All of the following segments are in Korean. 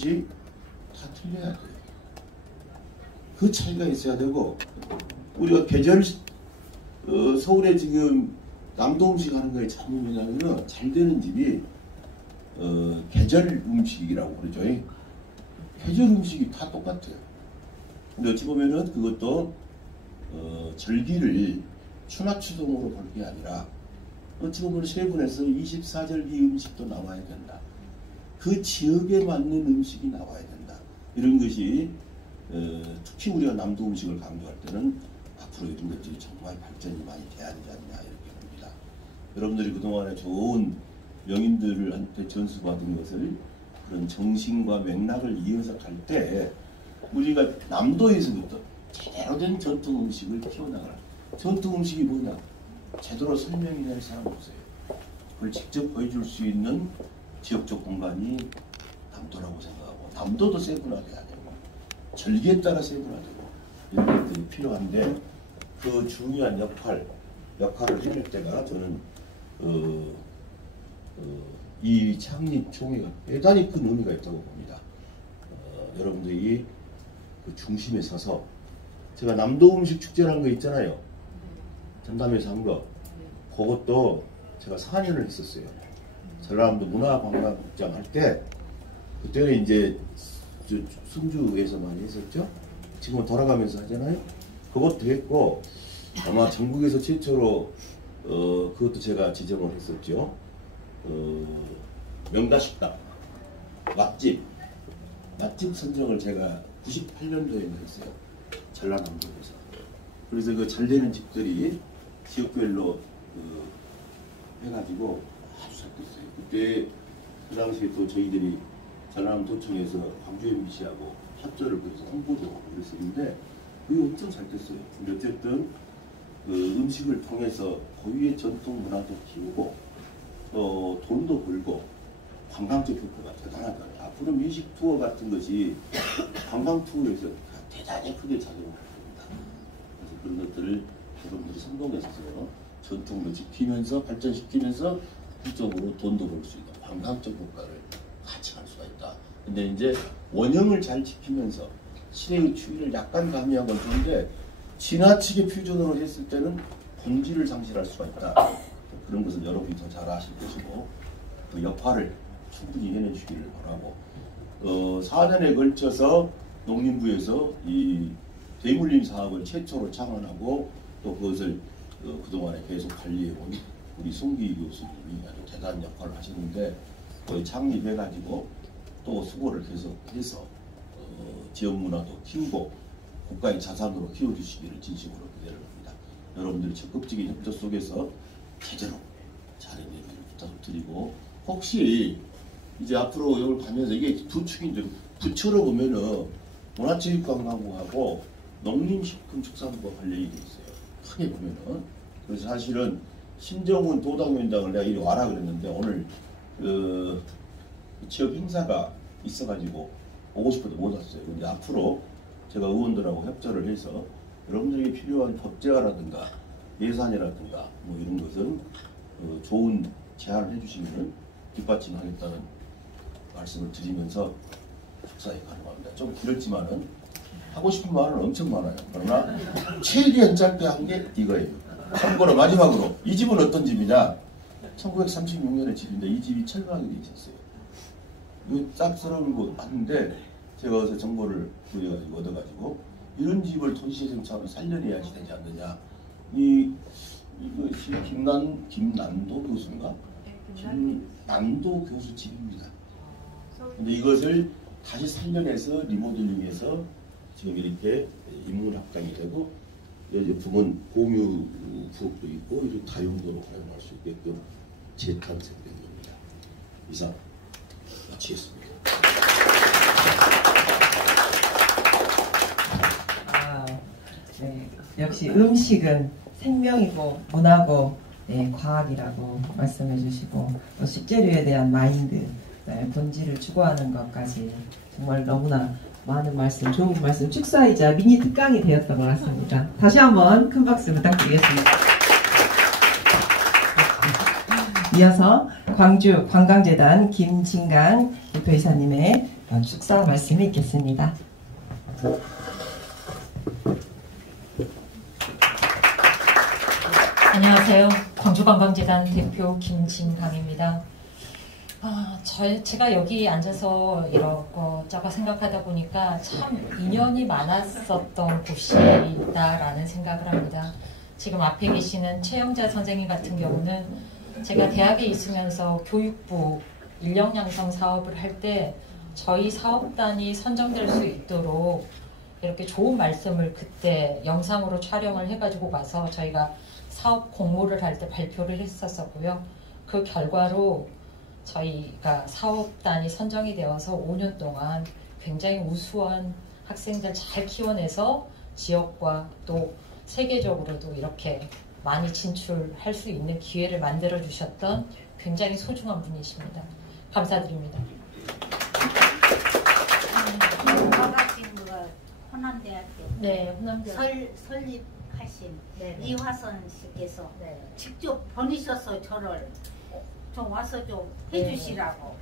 것이 다 틀려야 돼요. 그 차이가 있어야 되고, 우리가 계절, 서울에 지금 남도 음식 하는 거에 차이냐면은 잘 되는 집이 계절 음식이라고 그러죠. 계절 음식이 다 똑같아요. 근데 어찌 보면은 그것도 절기를 추나추동으로 볼 게 아니라 어찌 보면 세분에서 24절기 음식도 나와야 된다. 그 지역에 맞는 음식이 나와야 된다. 이런 것이 특히 우리가 남도 음식을 강조할 때는 앞으로 이런 것들이 정말 발전이 많이 돼야 되지 않냐 이렇게 봅니다. 여러분들이 그동안에 좋은 명인들한테 전수받은 것을 그런 정신과 맥락을 이어서 갈 때 우리가 남도에서부터 제대로 된 전통 음식을 키워나가라. 전통 음식이 뭐냐? 제대로 설명이 되는 사람 없어요. 그걸 직접 보여줄 수 있는 지역적 공간이 남도라고 생각하고, 남도도 세분화돼야 되고 절기에 따라 세분화되고 이런 것들이 필요한데, 그 중요한 역할을 해낼 때가 저는 이 창립 총회가 대단히 큰 의미가 있다고 봅니다. 여러분들이 그 중심에 서서, 제가 남도 음식 축제라는 거 있잖아요. 전남에서 한 거, 그것도 제가 4년을 했었어요. 전라남도 문화관광국장 할 때, 그때는 이제 승주에서 많이 했었죠. 지금은 돌아가면서 하잖아요. 그것도 했고, 아마 전국에서 최초로 그것도 제가 지정을 했었죠. 명다식당 맛집 선정을 제가 98년도에 했어요. 전라남도에서. 그래서 그 잘 되는 집들이 지역별로 해가지고 아주 잘 됐어요. 그때 그 당시에 또 저희들이 전라남도청에서 광주 MBC하고 협조를 해서 홍보도 하고 그랬었는데 그게 엄청 잘 됐어요. 근데 어쨌든 그 음식을 통해서 고유의 전통 문화도 키우고 또 돈도 벌고 관광적 효과가 대단하다. 앞으로 뮤직 투어 같은 것이 관광 투어에서 대단히 크게 작용을 할 겁니다. 그래서 그런 것들을 여러분들이 성공해서 전통도 지키면서 발전시키면서 그쪽으로 돈도 벌 수 있다. 관광적 효과를 같이 갈 수가 있다. 근데 이제 원형을 잘 지키면서 시대의 추이를 약간 가미한 건 좋은데 지나치게 퓨전으로 했을 때는 본질을 상실할 수가 있다. 그런 것은 여러분이 더 잘 아실 것이고 그 역할을 충분히 해내주기를 바라고, 4년에 걸쳐서 농림부에서 이 대물림 사업을 최초로 창안하고 또 그것을 그동안에 계속 관리해온 우리 송기 교수님이 아주 대단한 역할을 하셨는데, 거의 창립해가지고 또 수고를 계속해서 지역 문화도 키우고 국가의 자산으로 키워주시기를 진심으로 기대를 합니다. 여러분들이 적극적인 협조 속에서 제대로 잘해내기를 부탁드리고, 혹시 이제 앞으로 여기 가면서 이게 두 축인데, 부처로 보면은 문화체육관광부하고 농림식품축산부가 관련이 돼 있어요. 크게 보면은. 그래서 사실은 신정훈 도당위원장을 내가 이리 와라 그랬는데 오늘 지역 행사가 있어가지고 오고 싶어도 못 왔어요. 근데 앞으로 제가 의원들하고 협조를 해서 여러분들에게 필요한 법제화라든가 예산이라든가 뭐 이런 것은 좋은 제안을 해주시면 뒷받침하겠다는 말씀을 드리면서 축사에 가능합니다. 좀 길었지만은 하고 싶은 말은 엄청 많아요. 그러나 최대한 짧게 한 게 이거예요. 참고로 마지막으로 이 집은 어떤 집이냐? 1936년의 집인데 이 집이 철망이 돼 있었어요. 이거 짝스러운 거 맞는데 제가 어디서 정보를 구해가지고 얻어가지고 이런 집을 도시재생차원으로 살려내야지 되지 않느냐. 이것이 김난도 교수인가? 김난도 교수 집입니다. 근데 이것을 다시 살려내서 리모델링해서 지금 이렇게 인문학당이 되고 옆부분 공유 부엌도 있고 이런 다용도로 활용할 수 있게끔 재탄생된 겁니다. 이상 마치겠습니다. 네. 역시 음식은 생명이고 문화고 과학이라고 말씀해 주시고 또 식재료에 대한 마인드, 본질을 추구하는 것까지 정말 너무나 많은 말씀, 좋은 말씀, 축사이자 미니 특강이 되었던 것 같습니다. 다시 한번 큰 박수 부탁드리겠습니다. 이어서 광주 관광재단 김진강 대표이사님의 축사 말씀이 있겠습니다. 안녕하세요. 광주관광재단 대표 김진강입니다. 제가 여기 앉아서 이러고저거 생각하다 보니까 참 인연이 많았었던 곳이다라는 생각을 합니다. 지금 앞에 계시는 최영자 선생님 같은 경우는 제가 대학에 있으면서 교육부 인력 양성 사업을 할 때 저희 사업단이 선정될 수 있도록 이렇게 좋은 말씀을 그때 영상으로 촬영을 해가지고 가서 저희가 사업 공모를 할 때 발표를 했었고요. 그 결과로 저희가 사업단이 선정이 되어서 5년 동안 굉장히 우수한 학생들 잘 키워내서 지역과 또 세계적으로도 이렇게 많이 진출할 수 있는 기회를 만들어 주셨던 굉장히 소중한 분이십니다. 감사드립니다. 호남대학교 네, 호남대학교 설립하신 네, 네. 이화선 씨께서 네. 직접 보내셔서 저를 좀 와서 좀 네. 해주시라고.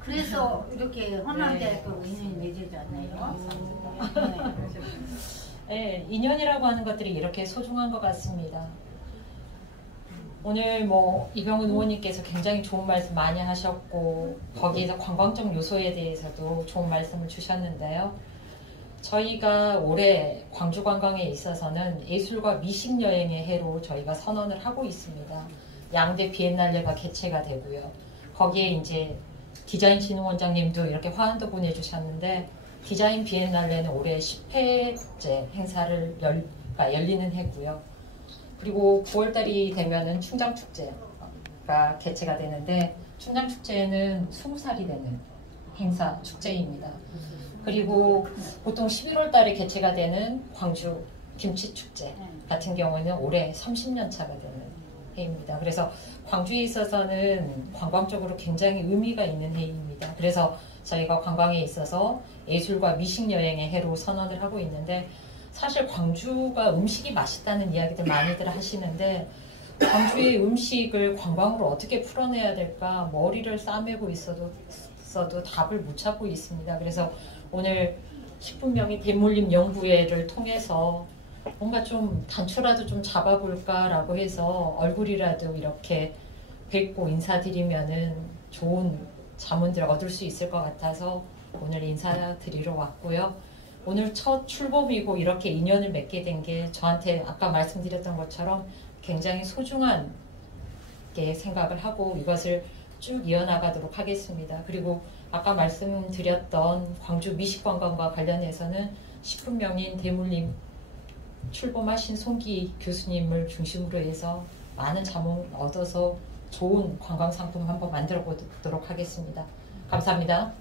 그래서 이렇게 호남대학교 인연이 맺어졌네요. 네, 인연이라고 하는 것들이 이렇게 소중한 것 같습니다. 오늘 뭐 이병훈 의원님께서 굉장히 좋은 말씀 많이 하셨고 거기에서 관광적 요소에 대해서도 좋은 말씀을 주셨는데요. 저희가 올해 광주 관광에 있어서는 예술과 미식 여행의 해로 저희가 선언을 하고 있습니다. 양대 비엔날레가 개최가 되고요. 거기에 이제 디자인 진흥원장님도 이렇게 화환도 보내주셨는데 디자인 비엔날레는 올해 10회째 행사를 열리는 해고요. 그리고 9월달이 되면은 충장축제가 개최가 되는데 충장축제는 20살이 되는 행사 축제입니다. 그리고 보통 11월달에 개최가 되는 광주 김치축제 같은 경우는 올해 30년 차가 되는 해입니다. 그래서 광주에 있어서는 관광적으로 굉장히 의미가 있는 해입니다. 그래서 저희가 관광에 있어서 예술과 미식 여행의 해로 선언을 하고 있는데 사실 광주가 음식이 맛있다는 이야기들 많이들 하시는데 광주의 음식을 관광으로 어떻게 풀어내야 될까 머리를 싸매고 있어도 답을 못 찾고 있습니다. 그래서 오늘 식품명의 대물림 연구회를 통해서 뭔가 좀 단초라도 좀 잡아볼까라고 해서 얼굴이라도 이렇게 뵙고 인사드리면은 좋은 자문들을 얻을 수 있을 것 같아서 오늘 인사드리러 왔고요. 오늘 첫 출범이고 이렇게 인연을 맺게 된 게 저한테 아까 말씀드렸던 것처럼 굉장히 소중한 게 생각을 하고 이것을 쭉 이어나가도록 하겠습니다. 그리고 아까 말씀드렸던 광주 미식관광과 관련해서는 식품명인 대물림 출범하신 송기 교수님을 중심으로 해서 많은 자문 얻어서 좋은 관광상품 한번 만들어 보도록 하겠습니다. 감사합니다.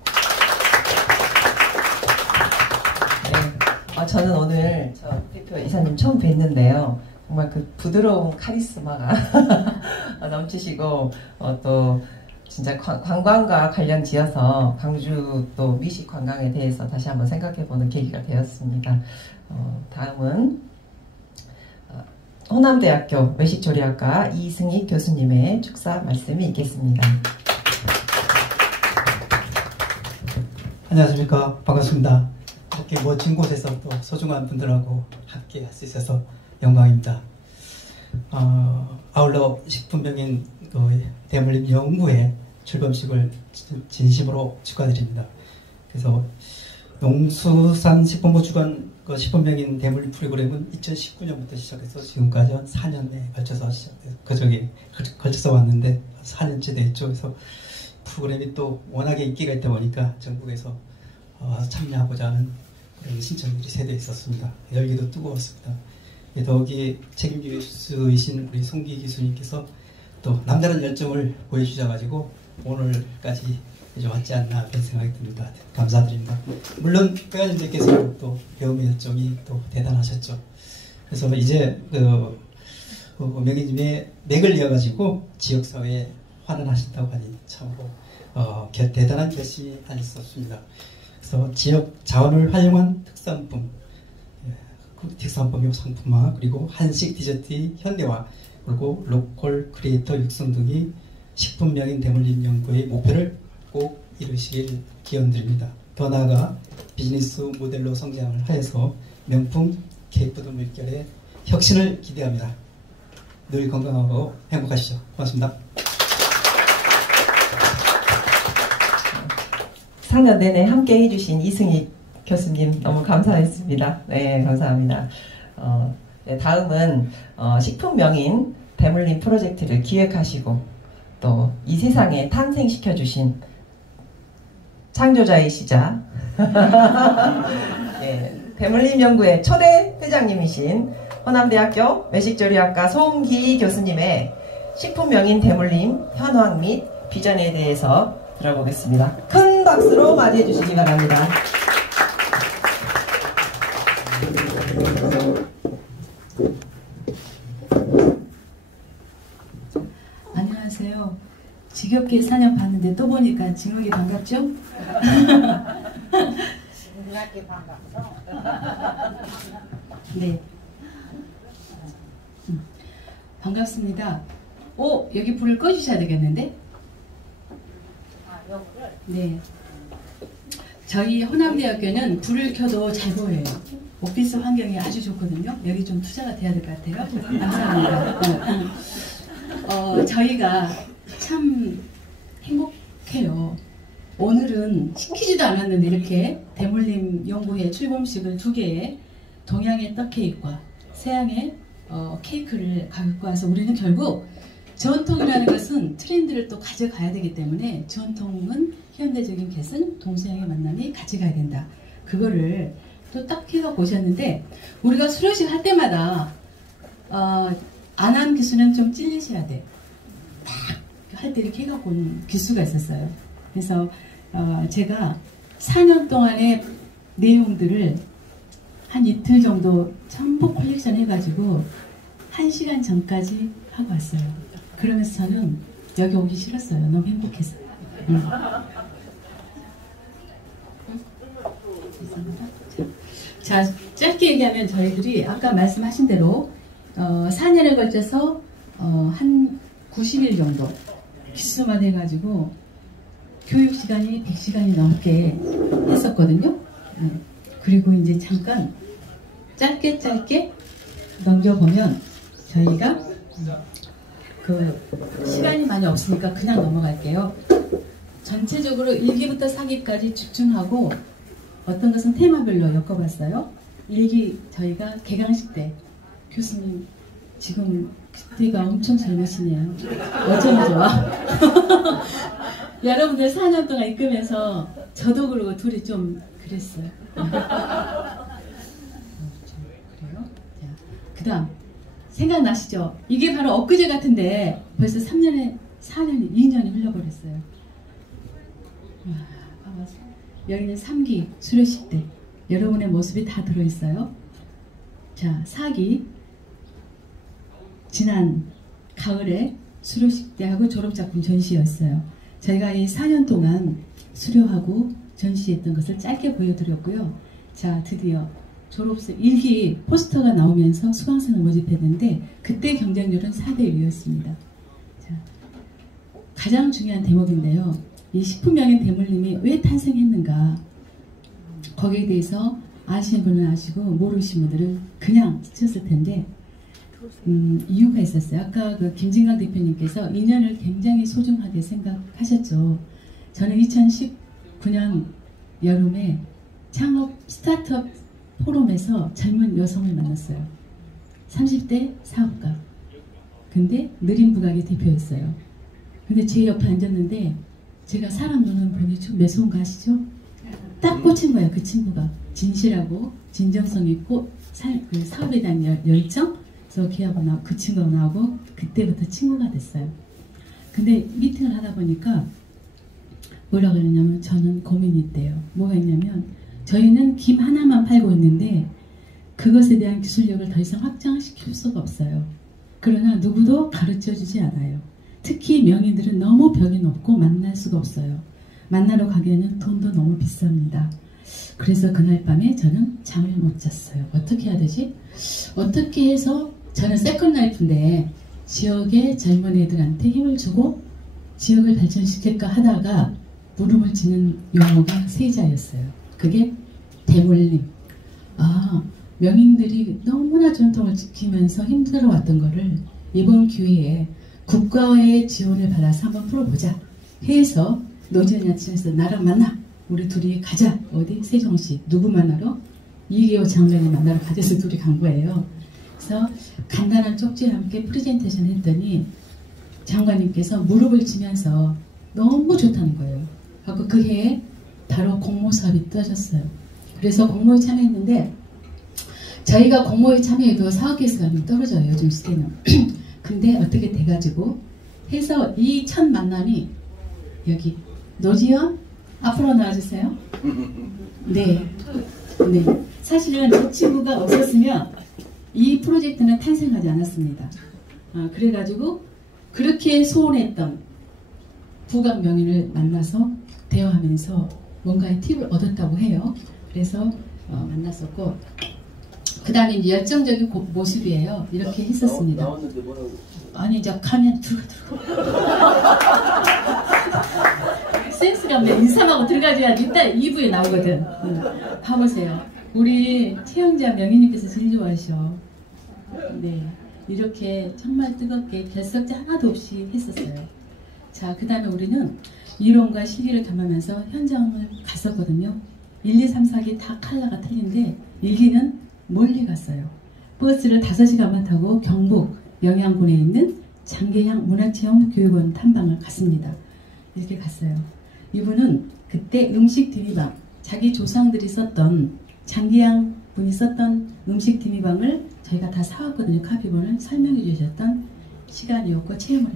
네, 저는 오늘 저 대표 이사님 처음 뵀는데요. 정말 그 부드러운 카리스마가 넘치시고 또 진짜 관광과 관련 지어서 광주 또 미식 관광에 대해서 다시 한번 생각해보는 계기가 되었습니다. 다음은 호남대학교 외식조리학과 이승희 교수님의 축사 말씀이 있겠습니다. 안녕하십니까. 반갑습니다. 이렇게 멋진 곳에서 또 소중한 분들하고 함께 할 수 있어서 영광입니다. 아울러 식품명인 대물림 연구회 출범식을 진심으로 축하드립니다. 그래서 농수산식품부 주관 식품명인 대물림 프로그램은 2019년부터 시작해서 지금까지 한 4년에 걸쳐서 왔는데 4년째 됐죠. 그래서 프로그램이 또 워낙에 인기가 있다 보니까 전국에서 참여하고자 하는 그런 신청들이 세대에 있었습니다. 열기도 뜨거웠습니다. 더욱이 책임 교수이신 우리 송기 교수님께서 또 남다른 열정을 보여주셔가지고 오늘까지 이제 왔지 않나 그런 생각이 듭니다. 감사드립니다. 물론 회원님들께서는 또 배움의 열정이 또 대단하셨죠. 그래서 이제 명예님의 맥을 이어가지고 지역사회에 환원하신다고 하니 참으로 대단한 결심이 아니었습니다. 그래서 지역 자원을 활용한 특산품, 특산품의 상품화, 그리고 한식 디저트 현대화, 그리고 로컬 크리에이터 육성 등이 식품명인 대물림 연구의 목표를 꼭 이루시길 기원드립니다. 더 나아가 비즈니스 모델로 성장을 하여서 명품 케이푸드 물결의 혁신을 기대합니다. 늘 건강하고 행복하시죠. 고맙습니다. 4년 내내 함께 해주신 이승희 교수님 너무 감사했습니다. 네, 감사합니다. 네, 다음은 식품명인 대물림 프로젝트를 기획하시고 또 이 세상에 탄생시켜주신 창조자이시자 네, 대물림 연구의 초대 회장님이신 호남대학교 외식조리학과 송기 교수님의 식품명인 대물림 현황 및 비전에 대해서 들어보겠습니다. 큰 박수로 맞이해 주시기 바랍니다. 안녕하세요. 지겹게 4년 봤는데 또 보니까 진욱이 반갑죠? 신나게 반갑소. 네. 반갑습니다. 여기 불을 꺼주셔야 되겠는데? 아, 요거를. 네. 저희 호남대학교는 불을 켜도 잘 보여요. 오피스 환경이 아주 좋거든요. 여기 좀 투자가 돼야 될 것 같아요. 감사합니다. 저희가 참 행복해요. 오늘은 시키지도 않았는데 이렇게 대물림 연구회 출범식을 2개의 동양의 떡 케이크와 서양의 케이크를 갖고 와서 우리는 결국 전통이라는 것은 트렌드를 또 가져가야 되기 때문에 전통은 현대적인 개성, 동서양의 만남이 같이 가야 된다. 그거를 또 딱 해서 보셨는데 우리가 수료식 할 때마다 안 한 기수는 좀 찔리셔야 돼. 딱 할 때 이렇게 해갖고 온 기수가 있었어요. 그래서 제가 4년 동안의 내용들을 한 이틀 정도 전부 컬렉션 해가지고 1시간 전까지 하고 왔어요. 그러면서 저는 여기 오기 싫었어요. 너무 행복했어요. 자, 짧게 얘기하면 저희들이 아까 말씀하신 대로 4년에 걸쳐서 한 90일 정도 기수만 해가지고 교육 시간이 100시간이 넘게 했었거든요. 그리고 이제 잠깐 짧게 넘겨보면 저희가 그 시간이 많이 없으니까 그냥 넘어갈게요. 전체적으로 1기부터 4기까지 집중하고 어떤 것은 테마별로 엮어봤어요. 1기 저희가 개강식 때 교수님 지금 그때가 엄청 젊으시네요. 어쩌면 좋아. 여러분들 4년 동안 이끌면서 저도 그러고 둘이 좀 그랬어요. 그래요? 그 다음 생각나시죠? 이게 바로 엊그제 같은데 벌써 3년에 4년이 2년이 흘러버렸어요. 여기는 3기 수료식 때 여러분의 모습이 다 들어있어요. 자, 4기 지난 가을에 수료식 때 하고 졸업작품 전시였어요. 저희가 이 4년 동안 수료하고 전시했던 것을 짧게 보여드렸고요. 자, 드디어 졸업생 1기 포스터가 나오면서 수강생을 모집했는데 그때 경쟁률은 4대1이었습니다. 자, 가장 중요한 대목인데요. 이 식품명인 대물림이 왜 탄생했는가, 거기에 대해서 아시는 분은 아시고 모르시는 분들은 그냥 스쳤을 텐데 이유가 있었어요. 아까 그 김진강 대표님께서 2년을 굉장히 소중하게 생각하셨죠. 저는 2019년 여름에 창업 스타트업 포럼에서 젊은 여성을 만났어요. 30대 사업가. 근데 느린 부각의 대표였어요. 근데 제 옆에 앉았는데 제가 사람 눈은 보니 좀 매서운 거 아시죠? 딱 꽂힌 거예요. 그 친구가 진실하고 진정성 있고 그 사업에 대한 열정. 그래서 걔하고 그 친구가 나오고 그때부터 친구가 됐어요. 근데 미팅을 하다 보니까 뭐라고 그러냐면 저는 고민이 있대요. 뭐가 있냐면 저희는 김 하나만 팔고 있는데 그것에 대한 기술력을 더 이상 확장시킬 수가 없어요. 그러나 누구도 가르쳐주지 않아요. 특히 명인들은 너무 벽이 높고 만날 수가 없어요. 만나러 가기에는 돈도 너무 비쌉니다. 그래서 그날 밤에 저는 잠을 못 잤어요. 어떻게 해야 되지? 어떻게 해서 저는 세컨라이프인데 지역의 젊은 애들한테 힘을 주고 지역을 발전시킬까 하다가 무릎을 지는 용어가 세자였어요. 그게 대물림. 명인들이 너무나 전통을 지키면서 힘들어왔던 거를 이번 기회에 국가의 지원을 받아서 한번 풀어보자 해서 노지연 야친에서 나랑 만나, 우리 둘이 가자. 어디? 세종시. 누구 만나러? 이계호 장관님 만나러 가져서 둘이 간 거예요. 그래서 간단한 쪽지와 함께 프레젠테이션 했더니 장관님께서 무릎을 치면서 너무 좋다는 거예요. 하고 그 해에 바로 공모 사업이 떠졌어요. 그래서 공모에 참여했는데 저희가 공모에 참여해도 사업계수가 좀 떨어져요. 요즘 시대는. 근데 어떻게 돼가지고 해서 이 첫 만남이 여기 노지연 앞으로 나와주세요. 네. 사실은 저 친구가 없었으면 이 프로젝트는 탄생하지 않았습니다. 그래가지고 그렇게 소원했던 부각 명인을 만나서 대화하면서 뭔가의 팁을 얻었다고 해요. 그래서 만났었고, 그 다음에 이제 열정적인 모습이에요. 이렇게 했었습니다. 나왔는데 뭐라고? 아니, 이제 가면 들어가. 센스가 없네. 인사하고 들어가줘야지. 이따 2부에 나오거든. 봐보세요. 우리 최영자 명인님께서 제일 좋아하셔. 네. 이렇게 정말 뜨겁게 결석자 하나도 없이 했었어요. 자, 그 다음에 우리는 이론과 실기를 겸하면서 현장을 갔었거든요. 1, 2, 3, 4기 다 컬러가 틀린데 1기는 멀리 갔어요. 버스를 5시간만 타고 경북 영양군에 있는 장계향 문화체험교육원 탐방을 갔습니다. 이렇게 갔어요. 이분은 그때 음식 디미방, 자기 조상들이 썼던 장계향 분이 썼던 음식 디미방을 저희가 다 사왔거든요. 카피본을 설명해 주셨던 시간이었고 체험을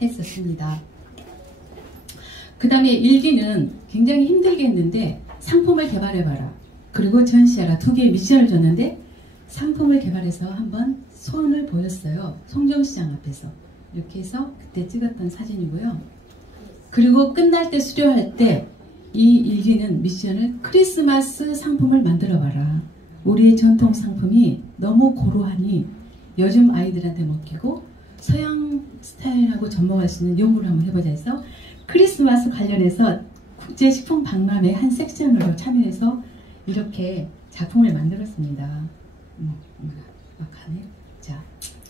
했었습니다. 그 다음에 1기는 굉장히 힘들게 했는데 상품을 개발해봐라. 그리고 전시하라. 2개의 미션을 줬는데 상품을 개발해서 한번 손을 보였어요. 송정시장 앞에서. 이렇게 해서 그때 찍었던 사진이고요. 그리고 끝날 때 수료할 때 이 1기는 미션을 크리스마스 상품을 만들어봐라. 우리의 전통 상품이 너무 고루하니 요즘 아이들한테 먹히고 서양 스타일하고 접목할 수 있는 용어를 한번 해보자 해서 크리스마스 관련해서 국제식품 박람회 한 섹션으로 참여해서 이렇게 작품을 만들었습니다. 막하네. 자,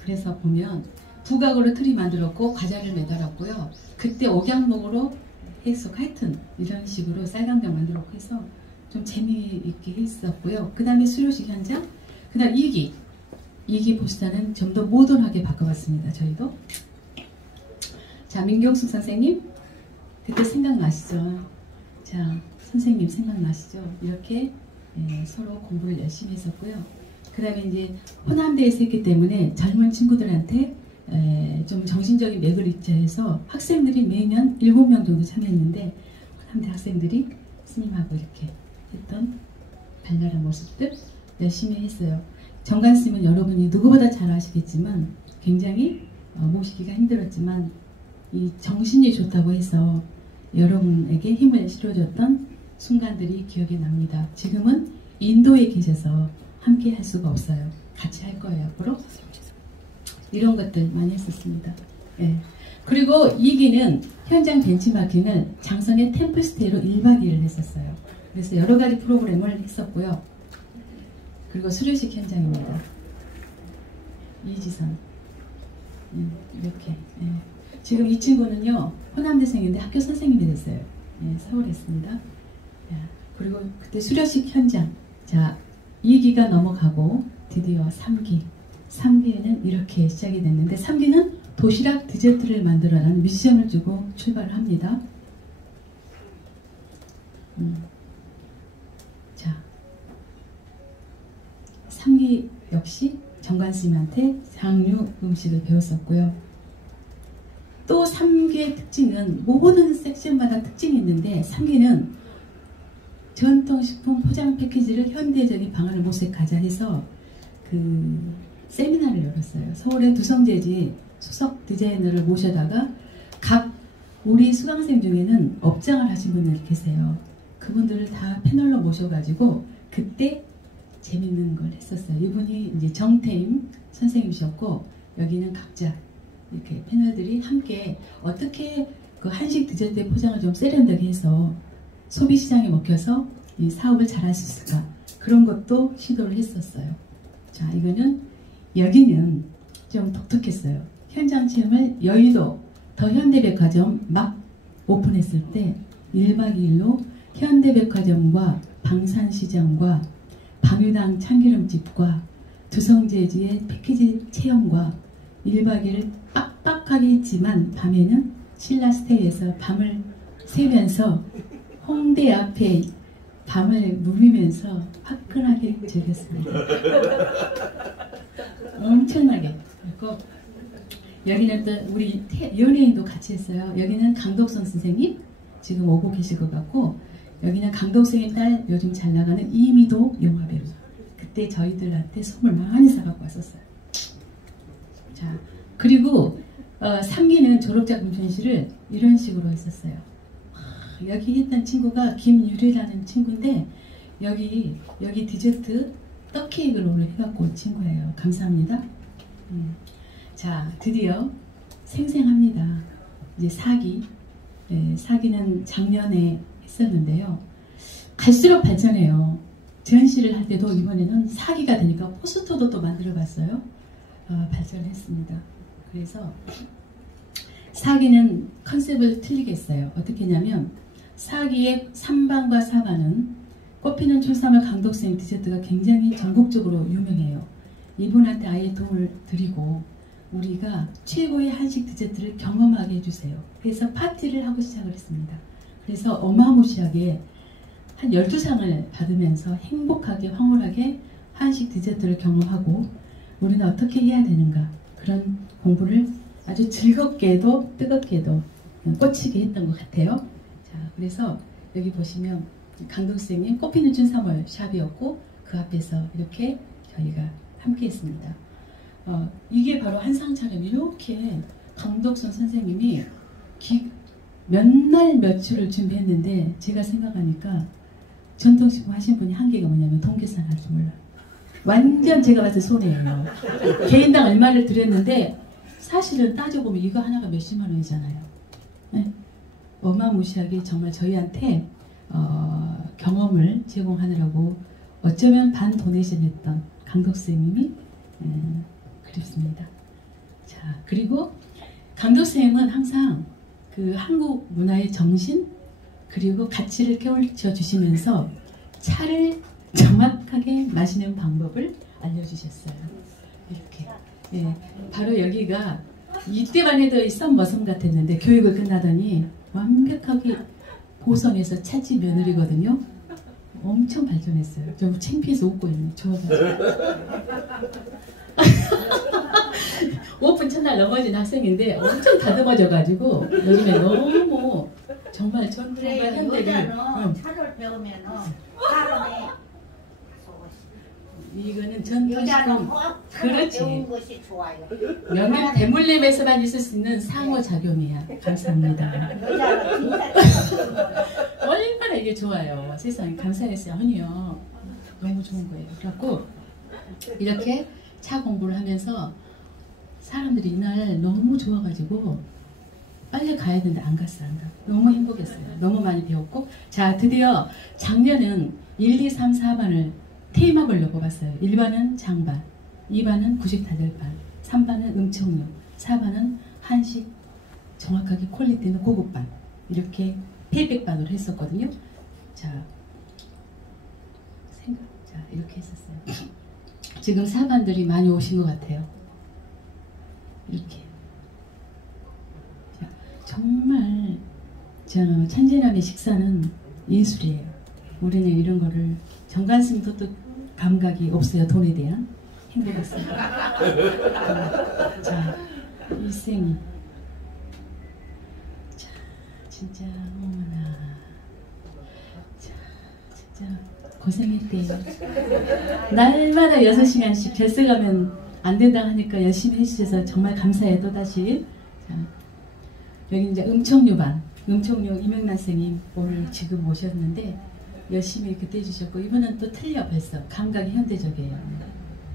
그래서 보면 부각으로 틀이 만들었고 과자를 매달았고요. 그때 옥양목으로 했었고 하여튼 이런 식으로 쌀강정 만들었고 해서 좀 재미있게 했었고요. 그 다음에 수료식 현장, 그 다음 2기 포스터는 좀 더 모던하게 바꿔봤습니다. 저희도. 자, 민경숙 선생님 그때 생각나시죠? 자, 선생님 생각나시죠? 이렇게 서로 공부를 열심히 했었고요. 그 다음에 이제 호남대에서 했기 때문에 젊은 친구들한테 좀 정신적인 맥을 잇자 해서 학생들이 매년 7명 정도 참여했는데 호남대 학생들이 스님하고 이렇게 했던 발랄한 모습들 열심히 했어요. 정관스님은 여러분이 누구보다 잘 아시겠지만 굉장히 모시기가 힘들었지만 이 정신이 좋다고 해서 여러분에게 힘을 실어줬던 순간들이 기억이 납니다. 지금은 인도에 계셔서 함께 할 수가 없어요. 같이 할 거예요. 앞으로. 이런 것들 많이 했었습니다. 예. 그리고 2기는 현장 벤치마킹을 장성의 템플스테이로 1박 2일을 했었어요. 그래서 여러 가지 프로그램을 했었고요. 그리고 수료식 현장입니다. 이지선. 이렇게. 예. 지금 이 친구는요, 호남대생인데 학교 선생님이 됐어요. 예, 서울에 있습니다. 예. 그리고 그때 수료식 현장. 자, 2기가 넘어가고 드디어 3기. 3기에는 이렇게 시작이 됐는데 3기는 도시락 디저트를 만들어라는 미션을 주고 출발을 합니다. 자, 3기 역시 정관스님한테 장류 음식을 배웠었고요. 또 3기의 특징은 모든 섹션마다 특징이 있는데 3기는 전통식품 포장 패키지를 현대적인 방안을 모색하자 해서 그 세미나를 열었어요. 서울의 두성재지 수석 디자이너를 모셔다가 각 우리 수강생 중에는 업장을 하신 분들 계세요. 그분들을 다 패널로 모셔가지고 그때 재밌는 걸 했었어요. 이분이 이제 정태임 선생님이셨고 여기는 각자 이렇게 패널들이 함께 어떻게 그 한식 디저트의 포장을 좀 세련되게 해서 소비시장에 먹혀서 이 사업을 잘할 수 있을까, 그런 것도 시도를 했었어요. 자, 이거는 여기는 좀 독특했어요. 현장 체험을 여의도 더 현대백화점 막 오픈했을 때 1박 2일로 현대백화점과 방산시장과 방유당 참기름집과 두성제주의 패키지 체험과 1박 2일 빡빡하게 했지만 밤에는 신라스테이에서 밤을 새면서 홍대 앞에 밤을 누비면서 화끈하게 즐겼습니다. 엄청나게. 그리고 여기는 또 우리 연예인도 같이 했어요. 여기는 강덕선 선생님 지금 오고 계실 것 같고, 여기는 강덕선의 딸 요즘 잘 나가는 이미도 영화배우. 그때 저희들한테 선물 많이 사갖고 왔었어요. 자, 그리고 3기는 졸업작품 전시를 이런 식으로 했었어요. 여기 했던 친구가 김유리라는 친구인데 여기 디저트 떡케이크를 오늘 해갖고 온 친구예요. 감사합니다. 자, 드디어 생생합니다. 이제 4기. 네, 4기는 작년에 했었는데요. 갈수록 발전해요. 전시를 할 때도 이번에는 4기가 되니까 포스터도 또 만들어 봤어요. 발전했습니다. 그래서 4기는 컨셉을 틀리게 했어요. 어떻게 했냐면 4기의 3반과 4반은 꽃피는 춘삼을 강덕쌤 디저트가 굉장히 전국적으로 유명해요. 이분한테 아예 도움을 드리고 우리가 최고의 한식 디저트를 경험하게 해주세요. 그래서 파티를 하고 시작을 했습니다. 그래서 어마무시하게 한 12상을 받으면서 행복하게 황홀하게 한식 디저트를 경험하고 우리는 어떻게 해야 되는가, 그런 공부를 아주 즐겁게도 뜨겁게도 꽂히게 했던 것 같아요. 자, 그래서 여기 보시면 강덕쌤님 꽃피는 춘 3월 샵이었고 그 앞에서 이렇게 저희가 함께 했습니다. 이게 바로 한상차림. 이렇게 강덕선 선생님이 몇 날 며칠을 준비했는데 제가 생각하니까 전통식품 하신 분이 한계가 뭐냐면 통계산 할 줄 몰라요. 완전 제가 봤을 때 손해예요. 개인당 얼마를 드렸는데 사실은 따져보면 이거 하나가 몇십만 원이잖아요. 네? 어마무시하게 정말 저희한테 경험을 제공하느라고 어쩌면 반 도네이션 했던 강덕선생님이 그립습니다. 자, 그리고 강덕선생님은 항상 그 한국 문화의 정신 그리고 가치를 깨우쳐 주시면서 차를 정확하게 마시는 방법을 알려주셨어요. 이렇게. 예, 바로 여기가 이때만 해도 이 썸머섬 같았는데 교육을 끝나더니 완벽하게 보성에서 찻집 며느리거든요. 엄청 발전했어요. 저 창피해서 웃고 있네. 좋아가지고. 오픈 첫날 넘어진 학생인데 엄청 다듬어져가지고 요즘에 너무 정말 전통과 그래, 현대를 여자는 차를 배우면은 사람의 이거는 여자는 전통식품 꼭 차를 그렇지. 배운 것이 좋아요. 명예 대물림에서만 있을 수 있는 상호작용이야. 감사합니다. 여자는 진짜 차를 배우면 얼마나 이게 좋아요. 세상에 감사했어요. 아니요. 너무 좋은 거예요. 그래갖고 이렇게 차 공부를 하면서 사람들이 이날 너무 좋아가지고 빨리 가야 되는데 안 갔어요. 너무 행복했어요. 너무 많이 배웠고, 자, 드디어 작년은 1, 2, 3, 4반을 테마별로 뽑았어요. 1반은 장반, 2반은 구식다절반, 3반은 음청류, 4반은 한식 정확하게 퀄리티 있는 고급반, 이렇게 페이백반으로 했었거든요. 자, 이렇게 했었어요. 지금 4반들이 많이 오신 것 같아요. 이렇게. 자, 정말 천재남의 식사는 예술이에요. 우리는 이런 거를 정관승도 또 감각이 없어요. 돈에 대한. 행복했습니다. 자, 일생이. 자, 진짜 어머나. 자, 진짜 고생했대요. 날마다 6시간씩 결석하면 안 된다 하니까 열심히 해주셔서 정말 감사해요. 또다시. 자, 여기 이제 음청류반, 음청류 이명란 선생님 오늘 지금 오셨는데 열심히 이렇게 떼주셨고, 이분은 또 틀려 벌써. 감각이 현대적이에요.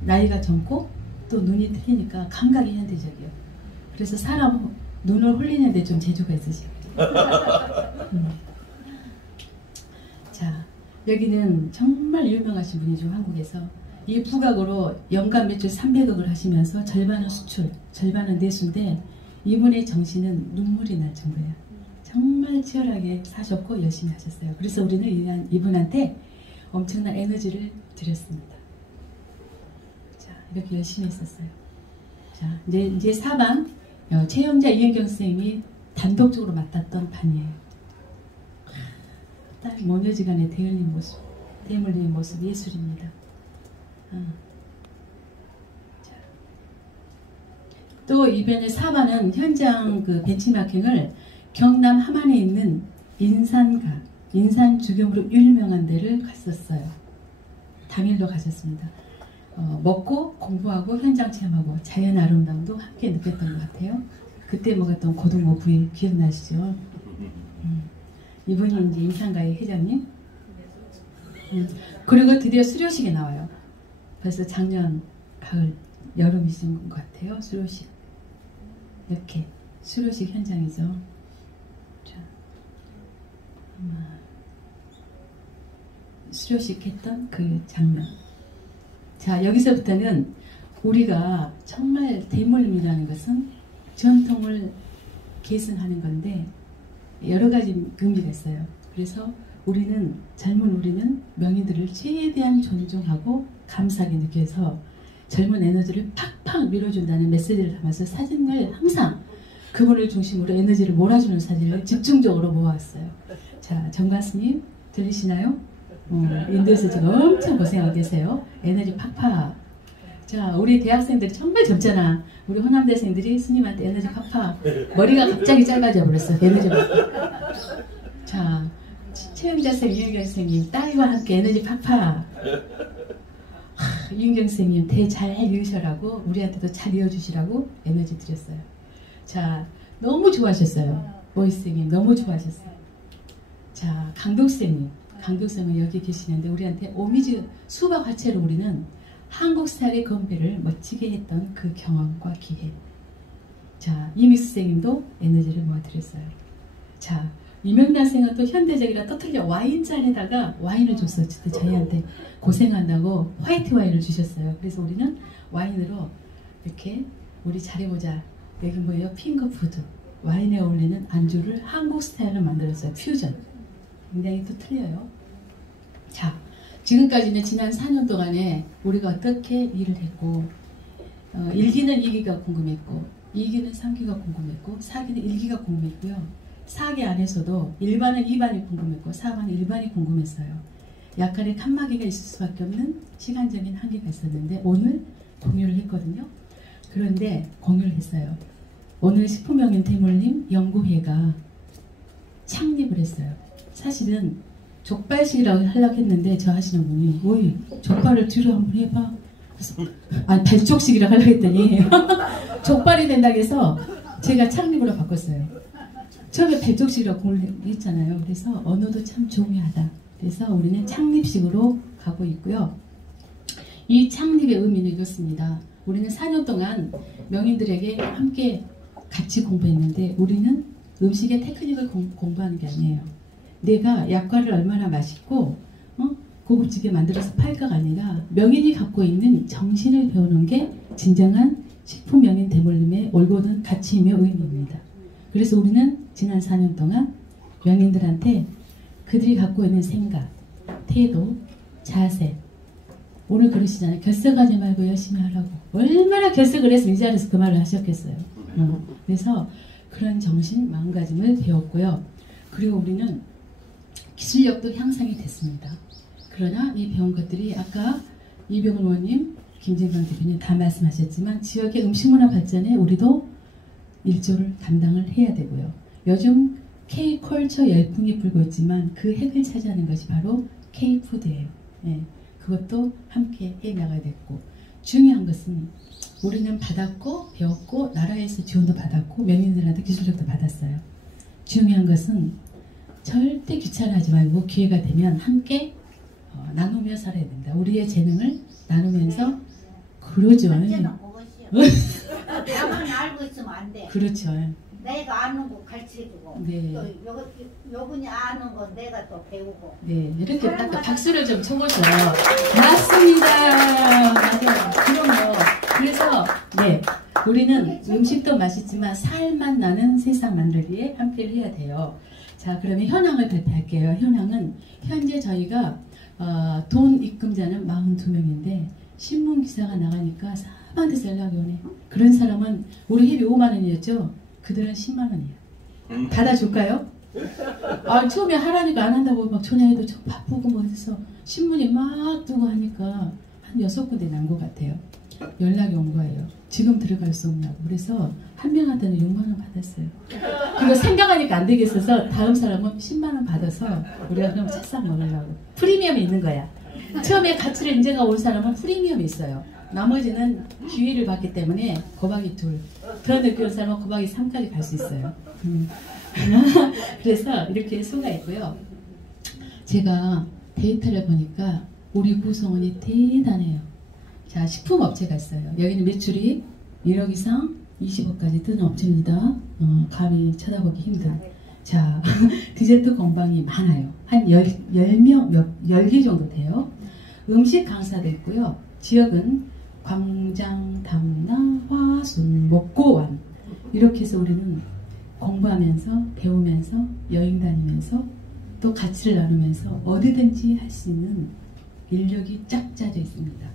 나이가 젊고 또 눈이 틀리니까 감각이 현대적이에요. 그래서 사람 눈을 홀리는데 좀 재주가 있으시고 자, 여기는 정말 유명하신 분이죠. 한국에서. 이 부각으로 연간 매출 300억을 하시면서 절반은 수출, 절반은 내수인데 이분의 정신은 눈물이 날 정도예요. 정말 치열하게 사셨고 열심히 하셨어요. 그래서 우리는 이분한테 엄청난 에너지를 드렸습니다. 자, 이렇게 열심히 했었어요. 자, 이제 4반 최영자 이현경 선생님이 단독적으로 맡았던 반이에요. 딱 모녀지간의 대물림 모습 예술입니다. 자. 또 이번에 4반은 현장 그 벤치마킹을 경남 함안에 있는 인산 주겸으로 유명한 데를 갔었어요. 당일로 가셨습니다. 먹고 공부하고 현장 체험하고 자연 아름다움도 함께 느꼈던 것 같아요. 그때 먹었던 고등어 구이 기억나시죠? 이분이 이제 임상가의 회장님. 그리고 드디어 수료식에 나와요. 벌써 작년 가을 여름이신 것 같아요. 수료식. 이렇게 수료식 현장이죠. 자, 수료식 했던 그 장면. 자, 여기서부터는 우리가 정말 대물림이라는 것은 전통을 계승하는 건데 여러 가지 의미가 있어요. 그래서 젊은 우리는 명인들을 최대한 존중하고 감사하게 느껴서 젊은 에너지를 팍팍 밀어준다는 메시지를 담아서 사진을 항상 그분을 중심으로 에너지를 몰아주는 사진을 집중적으로 모아왔어요. 자, 정가스님 들리시나요? 인도에서 지금 엄청 고생하고 계세요. 에너지 팍팍. 자, 우리 대학생들이 정말 젊잖아. 우리 호남대생들이 스님한테 에너지 팍팍. 머리가 갑자기 짧아져 버렸어. 에너지 팍팍. 자, 최영자 선생님, 이은경 선생님, 딸과 함께 에너지 팍팍. 이은경 선생님, 대 잘 이으셔라고 우리한테도 잘 이어주시라고 에너지 드렸어요. 자, 너무 좋아하셨어요. 보이 선생님, 너무 좋아하셨어요. 자, 강독 선생님. 강독 선생님은 여기 계시는데 우리한테 오미지 수박 화채로 우리는 한국 스타일의 건배를 멋지게 했던 그 경험과 기회. 자, 이미수 선생님도 에너지를 모아드렸어요. 자, 이명란 선생은 또 현대적이라 또 틀려 와인잔에다가 와인을 줬어요. 저희한테 고생한다고 화이트 와인을 주셨어요. 그래서 우리는 와인으로 이렇게 우리 잘해보자. 여기 뭐예요? 핑거푸드. 와인에 어울리는 안주를 한국 스타일로 만들었어요. 퓨전. 굉장히 또 틀려요. 자, 지금까지는 지난 4년 동안에 우리가 어떻게 일을 했고 1기는 2기가 궁금했고 2기는 3기가 궁금했고 4기는 1기가 궁금했고요. 4기 안에서도 1반은 2반이 궁금했고 4반은 1반이 궁금했어요. 약간의 칸막이가 있을 수밖에 없는 시간적인 한계가 있었는데 오늘 공유를 했거든요. 그런데 공유를 했어요. 오늘 식품명인 대물림 연구회가 창립을 했어요. 사실은 족발식이라고 하려고 했는데 저 하시는 분이 오이 족발을 뒤로 한번 해봐. 아니 발족식이라고 하려고 했더니 족발이 된다고 해서 제가 창립으로 바꿨어요. 처음에 발족식이라고 공을 했잖아요. 그래서 언어도 참 중요하다. 그래서 우리는 창립식으로 가고 있고요. 이 창립의 의미는 이렇습니다. 우리는 4년 동안 명인들에게 함께 같이 공부했는데 우리는 음식의 테크닉을 공부하는 게 아니에요. 내가 약과를 얼마나 맛있고 고급지게 만들어서 팔까가 아니라 명인이 갖고 있는 정신을 배우는 게 진정한 식품 명인 대물림의 올곧은 가치이며 의미입니다. 그래서 우리는 지난 4년 동안 명인들한테 그들이 갖고 있는 생각, 태도, 자세 오늘 그러시잖아요. 결석하지 말고 열심히 하라고. 얼마나 결석을 해서 이 자리에서 그 말을 하셨겠어요. 그래서 그런 정신, 마음가짐을 배웠고요. 그리고 우리는 기술력도 향상이 됐습니다. 그러나 이 배운 것들이 아까 이병훈 의원님, 김진강 대표님 다 말씀하셨지만 지역의 음식문화 발전에 우리도 일조를 감당을 해야 되고요. 요즘 K-컬처 열풍이 불고 있지만 그 핵을 차지하는 것이 바로 K-푸드예요. 네, 그것도 함께 해나가야 됐고 중요한 것은 우리는 받았고 배웠고 나라에서 지원도 받았고 명인들한테 기술력도 받았어요. 중요한 것은 절대 귀찮아하지 말고 기회가 되면 함께 나누며 살아야 된다. 우리의 재능을 나누면서 그러죠. 언제나 그것이요. 나만 알고 있으면 안 돼. 그렇죠. 내가 아는 거 가르쳐주고 네. 또 요분이 아는 건 내가 또 배우고. 네, 이렇게 딱 박수를 좀 쳐보죠. 맞습니다. 맞아요. 그럼요. 그래서 네, 우리는 음식도 맛있지만 살맛 나는 세상 만들기에 함께를 해야 돼요. 자, 그러면 현황을 발표할게요. 현황은 현재 저희가 돈 입금자는 42명인데 신문 기사가 나가니까 사람한테서 연락이 오네. 그런 사람은 우리 회비 5만 원이었죠. 그들은 10만 원이에요. 받아줄까요? 처음에 하라니까 안 한다고 막 전화해도 좀 바쁘고 뭐 해서 신문이 막 뜨고 하니까 한 6군데 난 것 같아요. 연락이 온 거예요. 지금 들어갈 수 없냐고. 그래서 한 명한테는 6만 원 받았어요. 그거 생각하니까 안 되겠어서 다음 사람은 10만 원 받아서 우리가 그럼 채싹 먹으려고. 프리미엄이 있는 거야. 처음에 가치를 인정하고 온 사람은 프리미엄이 있어요. 나머지는 기회를 받기 때문에 곱하기 2. 더 늦게 온 사람은 곱하기 3까지 갈 수 있어요. 그래서 이렇게 수가 있고요. 제가 데이터를 보니까 우리 구성원이 대단해요. 자, 식품업체가 있어요. 여기는 매출이 1억 이상 20억까지 뜨는 업체입니다. 감히 쳐다보기 힘든. 자, 디저트 공방이 많아요. 한 10개 정도 돼요. 음식 강사도 있고요. 지역은 광장, 담나, 화순, 목고원 이렇게 해서 우리는 공부하면서 배우면서 여행 다니면서 또 가치를 나누면서 어디든지 할 수 있는 인력이 쫙 짜져 있습니다.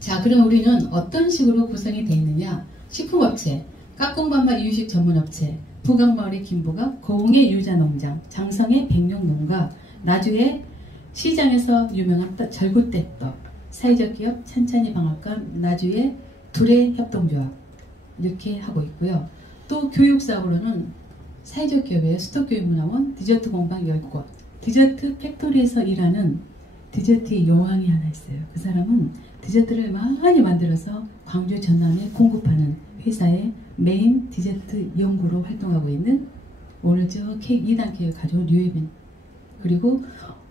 자, 그럼 우리는 어떤 식으로 구성이 되어 있느냐? 식품업체, 깍공반마 이유식 전문업체, 부강마을의 김부각, 고흥의 유자농장, 장성의 백룡농가, 나주의 시장에서 유명한 절구떼떡, 사회적 기업 찬찬이 방앗간, 나주의 둘의 협동조합 이렇게 하고 있고요. 또 교육사업으로는 사회적 기업의 수도교육문화원, 디저트 공방 10곳, 디저트 팩토리에서 일하는 디저트의 여왕이 하나 있어요. 그 사람은 디저트를 많이 만들어서 광주 전남에 공급하는 회사의 메인 디저트 연구로 활동하고 있는 오늘 저 케이크 2단 케이크 가져온 류예빈. 그리고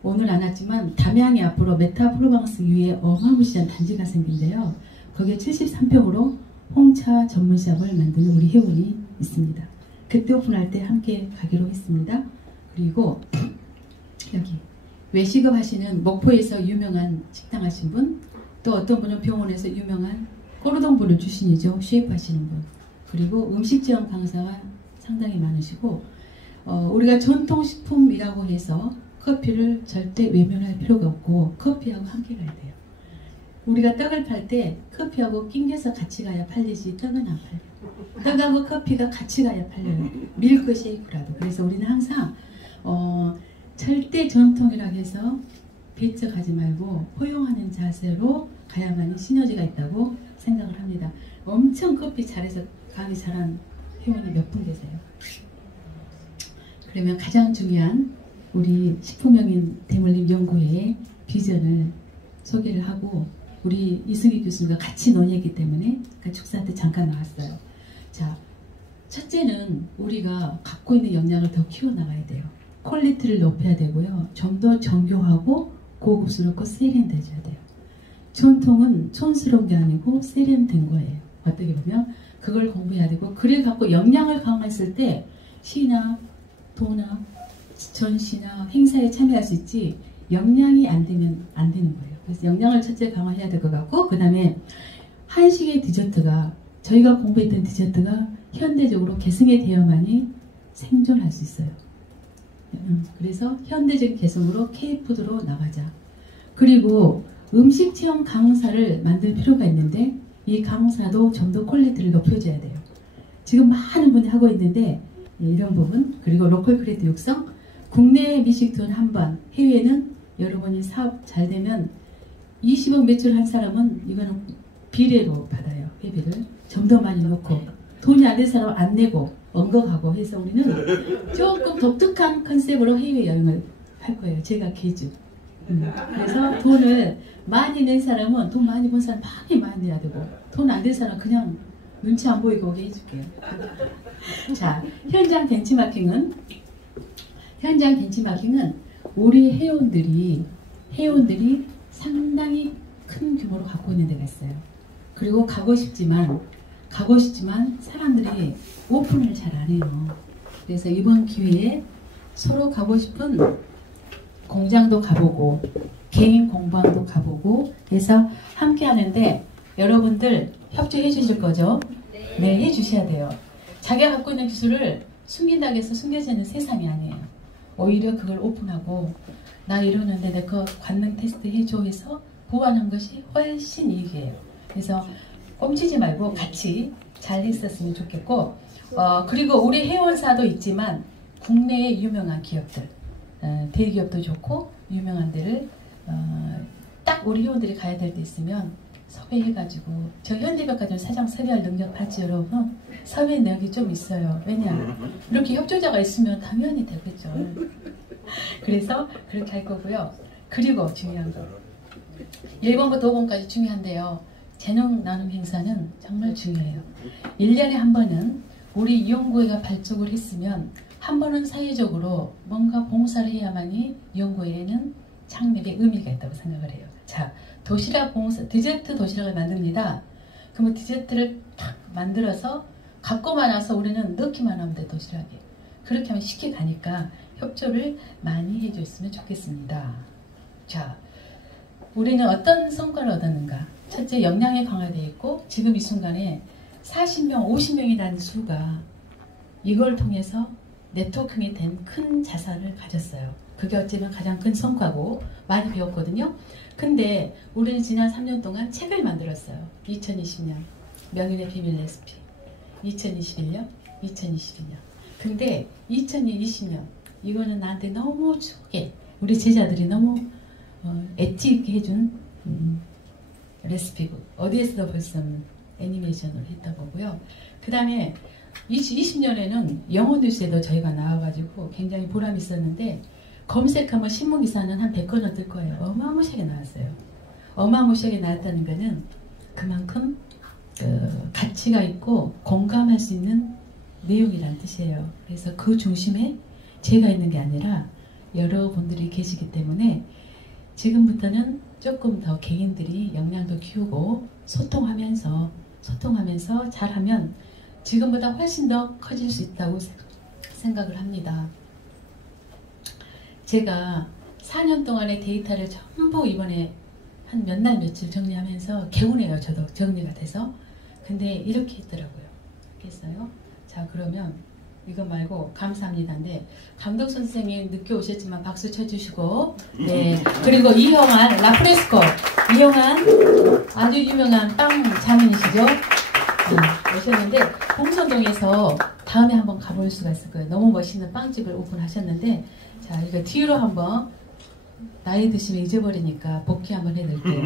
오늘 안 왔지만 담양이 앞으로 메타프로방스 위에 어마무시한 단지가 생긴데요. 거기에 73평으로 홍차 전문샵을 만드는 우리 회원이 있습니다. 그때 오픈할 때 함께 가기로 했습니다. 그리고 여기 외식업 하시는 목포에서 유명한 식당 하신 분, 또 어떤 분은 병원에서 유명한 꼬르동부를 출신이죠. 셰프 하시는 분. 그리고 음식지원 강사가 상당히 많으시고 우리가 전통식품이라고 해서 커피를 절대 외면할 필요가 없고 커피하고 함께 가야 돼요. 우리가 떡을 팔 때 커피하고 낑겨서 같이 가야 팔리지 떡은 안 팔려요. 떡하고 커피가 같이 가야 팔려요. 밀크 쉐이크라도. 그래서 우리는 항상 절대 전통이라고 해서 배척하지 말고 포용하는 자세로 가야만이 시너지가 있다고 생각을 합니다. 엄청 커피 잘해서 가기 잘한 회원이 몇 분 계세요? 그러면 가장 중요한 우리 식품영인 대물림 연구회의 비전을 소개를 하고 우리 이승희 교수님과 같이 논의했기 때문에 축사 때 잠깐 나왔어요. 자, 첫째는 우리가 갖고 있는 역량을 더 키워나가야 돼요. 퀄리티를 높여야 되고요. 좀 더 정교하고 고급스럽고 세련돼져야 돼요. 전통은 촌스러운 게 아니고 세련된 거예요. 어떻게 보면 그걸 공부해야 되고 그래 갖고 역량을 강화했을 때 시나 도나 전시나 행사에 참여할 수 있지 역량이 안 되면 안 되는 거예요. 그래서 역량을 첫째 강화해야 될 것 같고 그 다음에 한식의 디저트가 저희가 공부했던 디저트가 현대적으로 계승이 되어야만이 생존할 수 있어요. 그래서 현대적인 개성으로 K푸드로 나가자. 그리고 음식 체험 강사를 만들 필요가 있는데 이 강사도 좀 더 퀄리티를 높여줘야 돼요. 지금 많은 분이 하고 있는데 이런 부분 그리고 로컬 크리에이터 육성 국내 미식투어는 한 번 해외는 여러분이 사업 잘 되면 20억 매출한 사람은 이거는 비례로 받아요. 회비를 좀 더 많이 넣고 돈이 안 된 사람은 안 내고 언급하고 해서 우리는 조금 독특한 컨셉으로 해외여행을 할 거예요. 제가 기준. 그래서 돈을 많이 낸 사람은 돈 많이 번 사람 많이 내야 되고 돈 안 된 사람 그냥 눈치 안 보이고 오게 해줄게요. 자, 현장 벤치마킹은 우리 회원들이 상당히 큰 규모로 갖고 있는 데가 있어요. 그리고 가고 싶지만 가고 싶지만 사람들이 오픈을 잘 안 해요. 그래서 이번 기회에 서로 가고 싶은 공장도 가보고 개인 공방도 가보고 해서 함께 하는데 여러분들 협조해 주실 거죠? 네, 해 주셔야 돼요. 자기가 갖고 있는 기술을 숨긴다고 해서 숨겨지는 세상이 아니에요. 오히려 그걸 오픈하고 나 이러는데 내 거 관능 테스트 해줘 해서 보완한 것이 훨씬 이익이에요. 그래서 꼼치지 말고 같이 잘 했었으면 좋겠고 그리고 우리 회원사도 있지만 국내의 유명한 기업들 대기업도 좋고 유명한 데를 딱 우리 회원들이 가야 될 때 있으면 섭외해가지고 저 현대백화점 사장 섭외할 능력 봤지 여러분? 섭외 능력이 좀 있어요. 왜냐? 이렇게 협조자가 있으면 당연히 되겠죠. 그래서 그렇게 할 거고요. 그리고 중요한 거 1번부터 5번까지 중요한데요. 재능 나눔 행사는 정말 중요해요. 1년에 한 번은 우리 이용구회가 발족을 했으면 한 번은 사회적으로 뭔가 봉사를 해야만이 이용구회에는 창립의 의미가 있다고 생각을 해요. 자, 도시락 봉사, 디저트 도시락을 만듭니다. 그러면 디저트를 탁 만들어서 갖고만 와서 우리는 넣기만 하면 돼, 도시락에. 그렇게 하면 쉽게 가니까 협조를 많이 해줬으면 좋겠습니다. 자, 우리는 어떤 성과를 얻었는가? 첫째, 역량이 강화되어 있고 지금 이 순간에 40명, 50명이라는 수가 이걸 통해서 네트워킹이 된 큰 자산을 가졌어요. 그게 어쩌면 가장 큰 성과고 많이 배웠거든요. 근데 우리는 지난 3년 동안 책을 만들었어요. 2020년 명인의 비밀 레시피, 2021년, 2022년. 근데 2020년 이거는 나한테 너무 추억해. 우리 제자들이 너무 엣지 있게 해준 레시피북. 어디에서도 볼 수 없는 애니메이션을 했던 거고요. 그 다음에 2020년에는 영어뉴스에도 저희가 나와가지고 굉장히 보람이 있었는데 검색하면 신문기사는 한 100건은 뜰 거예요. 어마무시하게 나왔어요. 어마무시하게 나왔다는 거는 그만큼 가치가 있고 공감할 수 있는 내용이라는 뜻이에요. 그래서 그 중심에 제가 있는 게 아니라 여러분들이 계시기 때문에 지금부터는 조금 더 개인들이 역량도 키우고 소통하면서 잘하면 지금보다 훨씬 더 커질 수 있다고 생각을 합니다. 제가 4년 동안의 데이터를 전부 이번에 한 몇 날 며칠 정리하면서 개운해요. 저도 정리가 돼서. 근데 이렇게 했더라고요. 했어요. 자, 그러면 이거 말고 감사합니다인데 감독 선생님 늦게 오셨지만 박수 쳐주시고, 네, 그리고 이형한 라프레스코 이형한 아주 유명한 빵 자매이시죠? 네, 오셨는데 봉선동에서 다음에 한번 가볼 수가 있을 거예요. 너무 멋있는 빵집을 오픈하셨는데, 자, 이거 뒤로 한번 나이 드시면 잊어버리니까 복귀 한번 해드릴게요.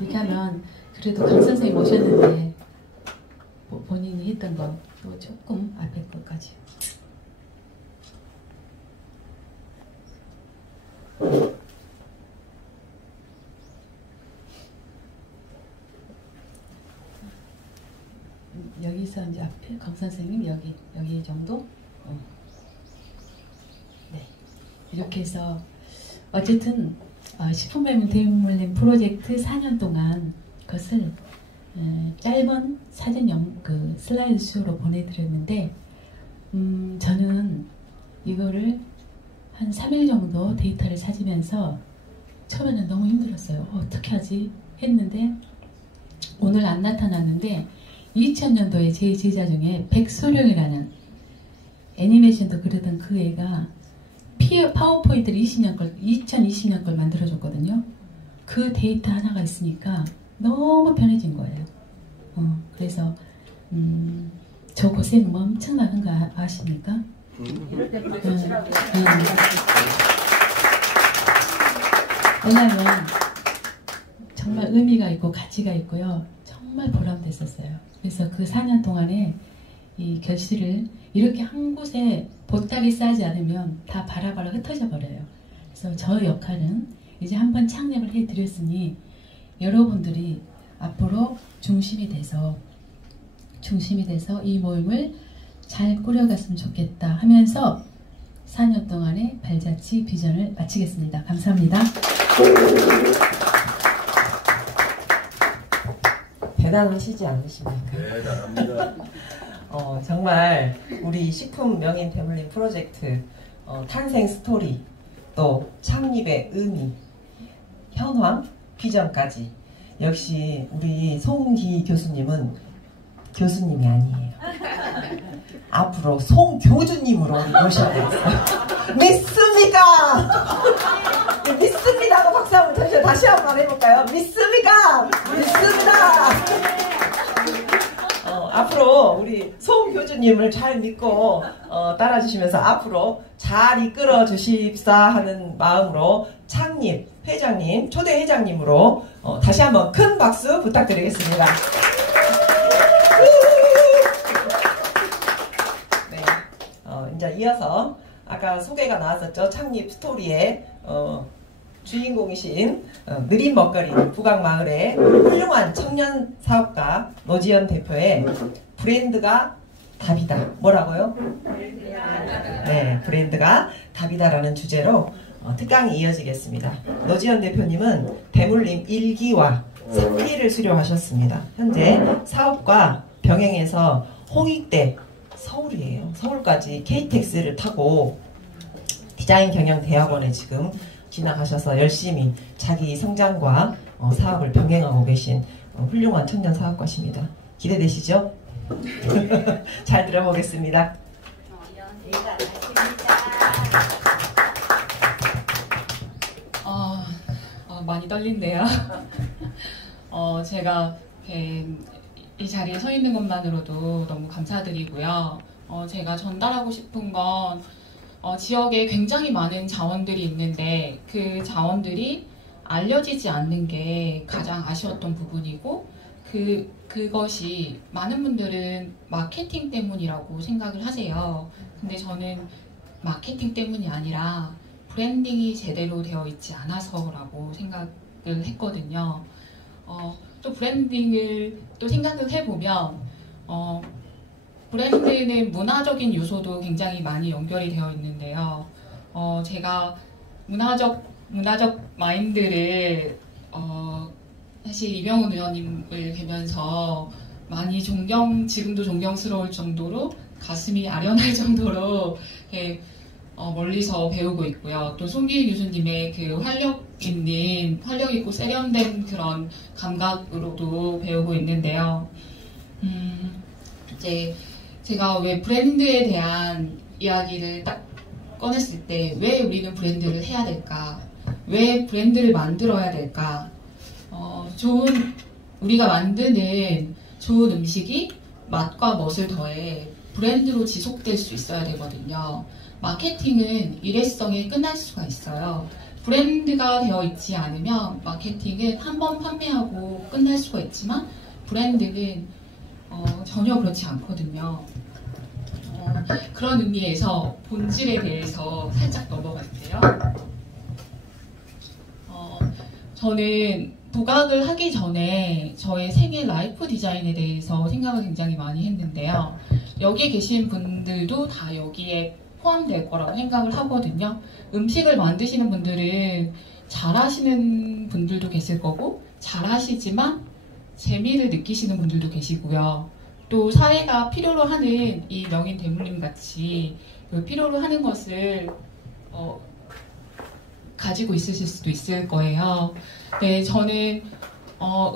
이렇게 하면 그래도 강 선생님 오셨는데 본인이 했던 거 또 조금 앞에 것까지. 여기서 이제 앞에 강 선생님 여기 정도. 네, 이렇게 해서 어쨌든 식품배문 대물림 프로젝트 4년 동안 그것을 짧은 사진 슬라이드 쇼로 보내드렸는데 저는 이거를 한 3일 정도 데이터를 찾으면서 처음에는 너무 힘들었어요. 어떻게 하지? 했는데 오늘 안 나타났는데 2000년도에 제 제자 중에 백소룡이라는 애니메이션도 그러던 그 애가 파워포인트를 2020년 걸 만들어줬거든요. 그 데이터 하나가 있으니까 너무 편해진 거예요. 그래서 저 고생 뭐 엄청나는 거 아십니까? 왜냐면 정말 의미가 있고 가치가 있고요. 정말 보람됐었어요. 그래서 그 4년 동안에 이 결실을 이렇게 한 곳에 보따리 싸지 않으면 다 바라바라 흩어져 버려요. 그래서 저 역할은 이제 한번 창립을 해드렸으니 여러분들이 앞으로 중심이 돼서 이 모임을 잘 꾸려갔으면 좋겠다 하면서 4년 동안의 발자취 비전을 마치겠습니다. 감사합니다. 대단하시지 않으십니까? 대단합니다. 정말 우리 식품 명인 대물림 프로젝트 탄생 스토리, 또 창립의 의미, 현황, 비전까지 역시 우리 송기 교수님은 교수님이 아니에요. 앞으로 송교주님으로 우리 모셔야 되겠어요. 믿습니까? 믿습니다고 박수 한번 쳐주세요. 다시 한번 해볼까요? 믿습니까? 믿습니다. 앞으로 우리 송교주님을 잘 믿고 따라주시면서 앞으로 잘 이끌어 주십사 하는 마음으로 창립 회장님, 초대 회장님으로 다시 한번 큰 박수 부탁드리겠습니다. 네, 이제 이어서 아까 소개가 나왔었죠. 창립 스토리의 주인공이신 느린 먹거리 부각마을의 훌륭한 청년 사업가 노지연 대표의 브랜드가 답이다. 뭐라고요? 네, 브랜드가 답이다라는 주제로 특강이 이어지겠습니다. 노지연 대표님은 대물림 1기와 3기를 수료하셨습니다. 현재 사업과 병행해서 홍익대 서울이에요. 서울까지 KTX를 타고 디자인 경영 대학원에 지금 진학하셔서 열심히 자기 성장과 사업을 병행하고 계신 훌륭한 청년 사업가십니다. 기대되시죠? 잘 들어보겠습니다. 많이 떨린데요. 제가 이 자리에 서 있는 것만으로도 너무 감사드리고요. 제가 전달하고 싶은 건 지역에 굉장히 많은 자원들이 있는데 그 자원들이 알려지지 않는 게 가장 아쉬웠던 부분이고 그것이 많은 분들은 마케팅 때문이라고 생각을 하세요. 근데 저는 마케팅 때문이 아니라 브랜딩이 제대로 되어 있지 않아서라고 생각을 했거든요. 또 브랜딩을 또 생각을 해보면 브랜드는 문화적인 요소도 굉장히 많이 연결이 되어 있는데요. 제가 문화적 마인드를 사실 이병훈 의원님을 뵈면서 많이 지금도 존경스러울 정도로 가슴이 아련할 정도로 멀리서 배우고 있고요. 또 송기일 교수님의 그 활력 있고 세련된 그런 감각으로도 배우고 있는데요. 이제 제가 왜 브랜드에 대한 이야기를 딱 꺼냈을 때 왜 우리는 브랜드를 해야 될까? 왜 브랜드를 만들어야 될까? 우리가 만드는 좋은 음식이 맛과 멋을 더해 브랜드로 지속될 수 있어야 되거든요. 마케팅은 일회성에 끝날 수가 있어요. 브랜드가 되어 있지 않으면 마케팅은 한 번 판매하고 끝날 수가 있지만 브랜드는 전혀 그렇지 않거든요. 그런 의미에서 본질에 대해서 살짝 넘어갈게요. 저는 부각을 하기 전에 저의 생애 라이프 디자인에 대해서 생각을 굉장히 많이 했는데요. 여기 계신 분들도 다 여기에 포함될 거라고 생각을 하거든요. 음식을 만드시는 분들은 잘하시는 분들도 계실 거고 잘하시지만 재미를 느끼시는 분들도 계시고요. 또 사회가 필요로 하는 이 명인 대물림 같이 필요로 하는 것을 가지고 있으실 수도 있을 거예요. 네, 저는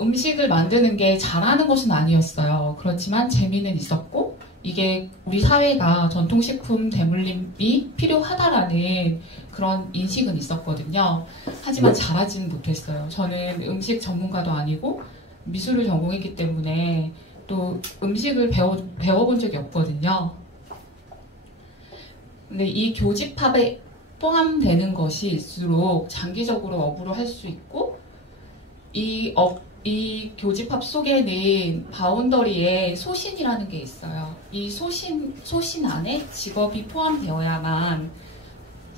음식을 만드는 게 잘하는 것은 아니었어요. 그렇지만 재미는 있었고 이게 우리 사회가 전통식품 대물림이 필요하다라는 그런 인식은 있었거든요. 하지만 잘하지는 못했어요. 저는 음식 전문가도 아니고 미술을 전공했기 때문에 또 음식을 배워본 적이 없거든요. 근데 이 교집합에 포함되는 것일수록 장기적으로 업으로 할 수 있고 이 교집합 속에는 바운더리에 소신이라는 게 있어요. 이 소신 안에 직업이 포함되어야만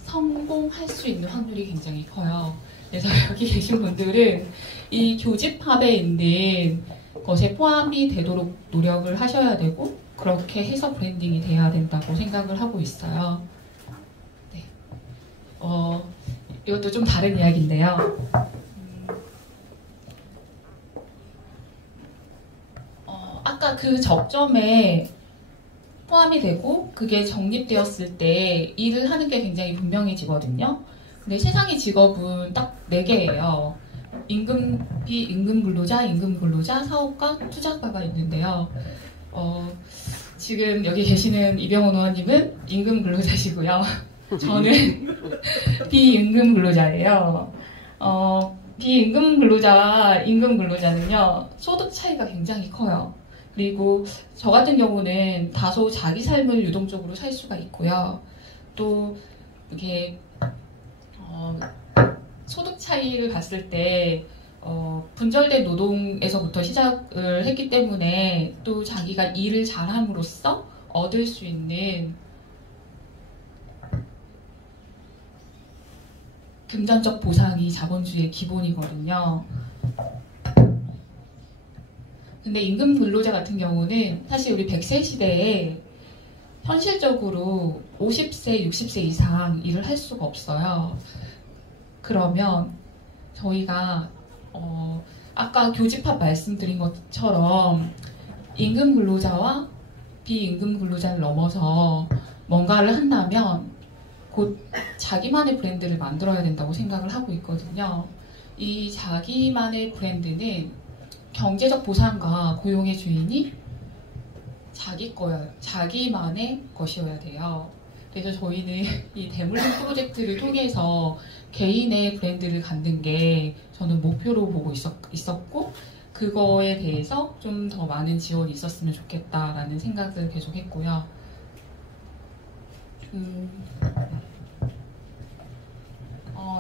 성공할 수 있는 확률이 굉장히 커요. 그래서 여기 계신 분들은 이 교집합에 있는 것에 포함이 되도록 노력을 하셔야 되고 그렇게 해서 브랜딩이 돼야 된다고 생각을 하고 있어요. 네. 이것도 좀 다른 이야기인데요. 그 접점에 포함이 되고 그게 정립되었을 때 일을 하는 게 굉장히 분명해지거든요. 근데 세상의 직업은 딱 4개예요. 임금, 비임금 근로자, 임금 근로자, 사업가, 투자가가 있는데요. 지금 여기 계시는 이병헌 의원님은 임금 근로자시고요. 저는 비임금 근로자예요. 비임금 근로자와 임금 근로자는요, 소득 차이가 굉장히 커요. 그리고 저 같은 경우는 다소 자기 삶을 유동적으로 살 수가 있고요. 또 이게 소득 차이를 봤을 때 분절된 노동에서부터 시작을 했기 때문에 또 자기가 일을 잘함으로써 얻을 수 있는 금전적 보상이 자본주의의 기본이거든요. 근데 임금 근로자 같은 경우는 사실 우리 100세 시대에 현실적으로 50세, 60세 이상 일을 할 수가 없어요. 그러면 저희가 아까 교집합 말씀드린 것처럼 임금 근로자와 비임금 근로자를 넘어서 뭔가를 한다면 곧 자기만의 브랜드를 만들어야 된다고 생각을 하고 있거든요. 이 자기만의 브랜드는 경제적 보상과 고용의 주인이 자기만의 것이어야 돼요. 그래서 저희는 이 대물림 프로젝트를 통해서 개인의 브랜드를 갖는 게 저는 목표로 보고 있었고, 그거에 대해서 좀 더 많은 지원이 있었으면 좋겠다라는 생각을 계속 했고요.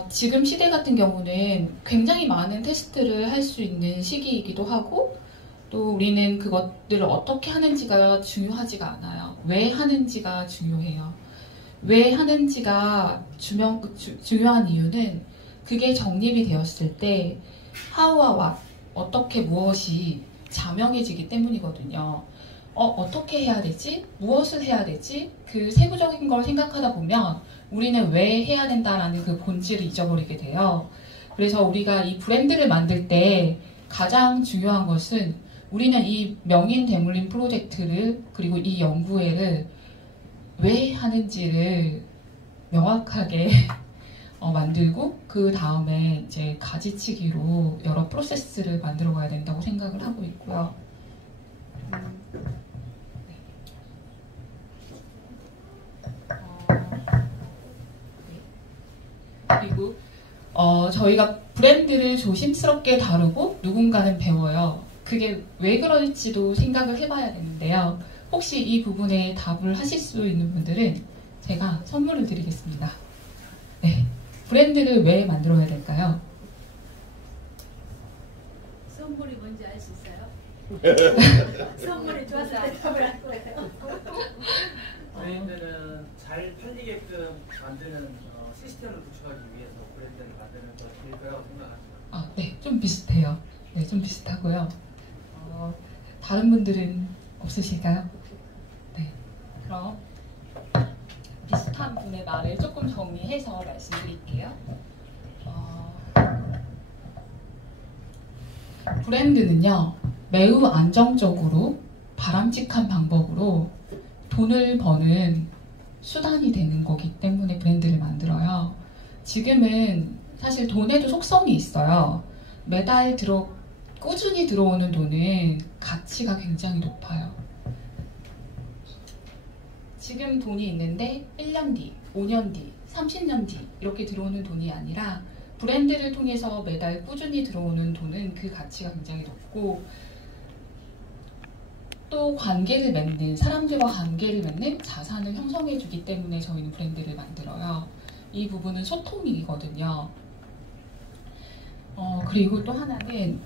지금 시대 같은 경우는 굉장히 많은 테스트를 할 수 있는 시기이기도 하고, 또 우리는 그것들을 어떻게 하는지가 중요하지가 않아요. 왜 하는지가 중요해요. 왜 하는지가 중요한 이유는 그게 정립이 되었을 때 how와 what, 어떻게 무엇이 자명해지기 때문이거든요. 어떻게 해야 되지? 무엇을 해야 되지? 그 세부적인 걸 생각하다 보면 우리는 왜 해야 된다라는 그 본질을 잊어버리게 돼요. 그래서 우리가 이 브랜드를 만들 때 가장 중요한 것은 우리는 이 명인 대물림 프로젝트를, 그리고 이 연구회를 왜 하는지를 명확하게 만들고, 그 다음에 이제 가지치기로 여러 프로세스를 만들어 가야 된다고 생각을 하고 있고요. 그리고 저희가 브랜드를 조심스럽게 다루고 누군가는 배워요. 그게 왜 그럴지도 생각을 해봐야 되는데요. 혹시 이 부분에 답을 하실 수 있는 분들은 제가 선물을 드리겠습니다. 네. 브랜드를 왜 만들어야 될까요? 선물이 뭔지 알 수 있어요? 선물이 좋아서 대답을 할 거예요. 브랜드는 잘 팔리게끔 만드는 시스템을 구축하기 위해서 브랜드를 만드는 것일 거라고 생각합니다. 네, 좀 비슷해요. 네, 좀 비슷하고요. 다른 분들은 없으실까요? 네, 그럼 비슷한 분의 말을 조금 정리해서 말씀드릴게요. 브랜드는요, 매우 안정적으로 바람직한 방법으로 돈을 버는 수단이 되는 거기 때문에 브랜드를 만들어요. 지금은 사실 돈에도 속성이 있어요. 매달 꾸준히 들어오는 돈은 가치가 굉장히 높아요. 지금 돈이 있는데 1년 뒤, 5년 뒤, 30년 뒤 이렇게 들어오는 돈이 아니라 브랜드를 통해서 매달 꾸준히 들어오는 돈은 그 가치가 굉장히 높고, 또 사람들과 관계를 맺는 자산을 형성해 주기 때문에 저희는 브랜드를 만들어요. 이 부분은 소통이거든요. 그리고 또 하나는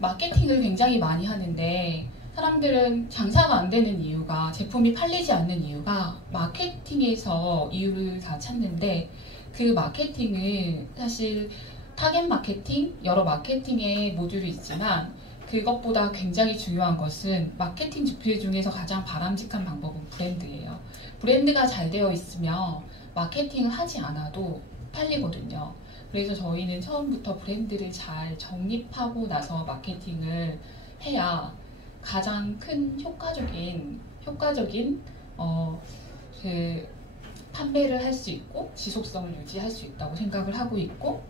마케팅을 굉장히 많이 하는데, 사람들은 장사가 안 되는 이유가, 제품이 팔리지 않는 이유가 마케팅에서 이유를 다 찾는데, 그 마케팅은 사실 타겟 마케팅, 여러 마케팅의 모듈이 있지만 그것보다 굉장히 중요한 것은 마케팅 지표 중에서 가장 바람직한 방법은 브랜드예요. 브랜드가 잘 되어 있으면 마케팅을 하지 않아도 팔리거든요. 그래서 저희는 처음부터 브랜드를 잘 정립하고 나서 마케팅을 해야 가장 큰 효과적인 그 판매를 할 수 있고 지속성을 유지할 수 있다고 생각을 하고 있고,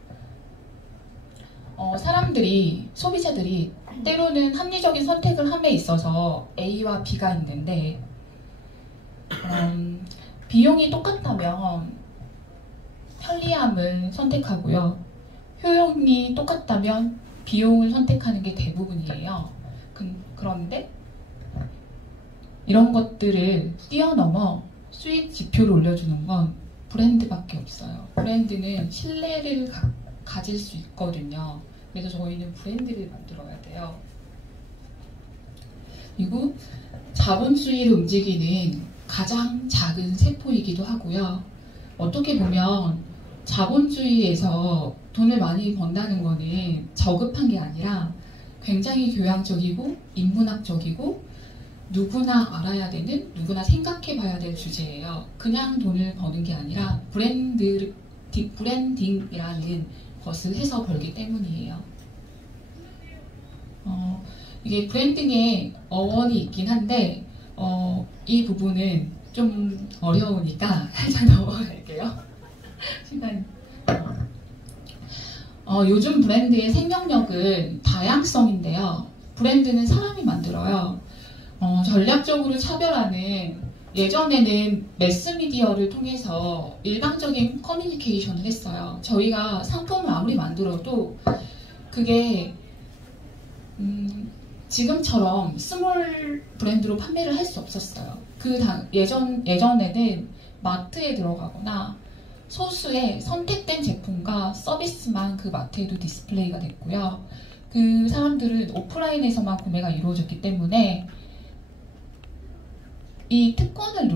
소비자들이 때로는 합리적인 선택을 함에 있어서 A와 B가 있는데, 비용이 똑같다면 편리함을 선택하고요. 효용이 똑같다면 비용을 선택하는 게 대부분이에요. 그런데 이런 것들을 뛰어넘어 수익 지표를 올려주는 건 브랜드밖에 없어요. 브랜드는 신뢰를 가질 수 있거든요. 그래서 저희는 브랜드를 만들어야 돼요. 그리고 자본 수위를 움직이는 가장 작은 세포이기도 하고요. 어떻게 보면 자본주의에서 돈을 많이 번다는 거는 저급한 게 아니라 굉장히 교양적이고 인문학적이고 누구나 알아야 되는, 누구나 생각해 봐야 될 주제예요. 그냥 돈을 버는 게 아니라 브랜딩이라는 것을 해서 벌기 때문이에요. 이게 브랜딩에 어원이 있긴 한데 이 부분은 좀 어려우니까 살짝 넘어갈게요. 요즘 브랜드의 생명력은 다양성인데요. 브랜드는 사람이 만들어요. 전략적으로 차별화는 예전에는 매스미디어를 통해서 일방적인 커뮤니케이션을 했어요. 저희가 상품을 아무리 만들어도 그게 지금처럼 스몰 브랜드로 판매를 할 수 없었어요. 예전에는 마트에 들어가거나 소수의 선택된 제품과 서비스만 그 마트에도 디스플레이가 됐고요. 그 사람들은 오프라인에서만 구매가 이루어졌기 때문에 이 특권을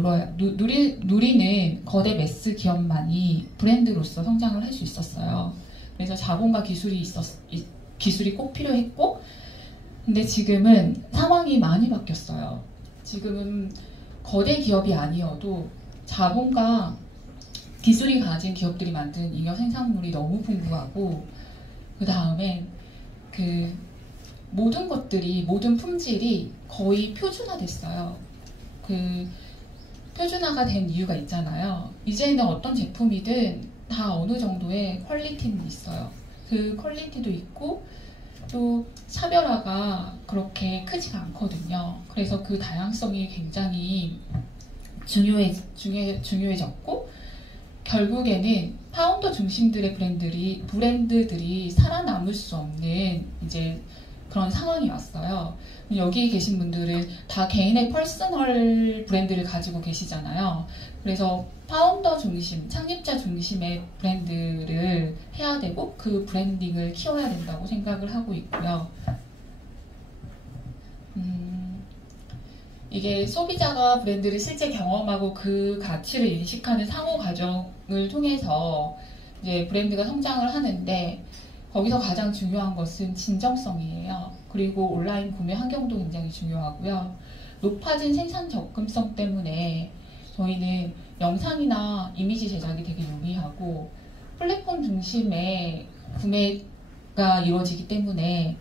누리는 거대 매스 기업만이 브랜드로서 성장을 할 수 있었어요. 그래서 자본과 기술이 꼭 필요했고, 근데 지금은 상황이 많이 바뀌었어요. 지금은 거대 기업이 아니어도 자본과 기술이 가진 기업들이 만든 잉여 생산물이 너무 풍부하고, 그 다음에 모든 품질이 거의 표준화됐어요. 표준화가 된 이유가 있잖아요. 이제는 어떤 제품이든 다 어느 정도의 퀄리티는 있어요. 그 퀄리티도 있고 또 차별화가 그렇게 크지가 않거든요. 그래서 그 다양성이 굉장히 중요해졌고, 결국에는 파운더 중심들의 브랜드들이 살아남을 수 없는 이제 그런 상황이 왔어요. 여기 계신 분들은 다 개인의 퍼스널 브랜드를 가지고 계시잖아요. 그래서 파운더 중심, 창립자 중심의 브랜드를 해야 되고 그 브랜딩을 키워야 된다고 생각을 하고 있고요. 이게 소비자가 브랜드를 실제 경험하고 그 가치를 인식하는 상호 과정을 통해서 이제 브랜드가 성장을 하는데, 거기서 가장 중요한 것은 진정성이에요. 그리고 온라인 구매 환경도 굉장히 중요하고요. 높아진 생산 접근성 때문에 저희는 영상이나 이미지 제작이 되게 용이하고 플랫폼 중심의 구매가 이루어지기 때문에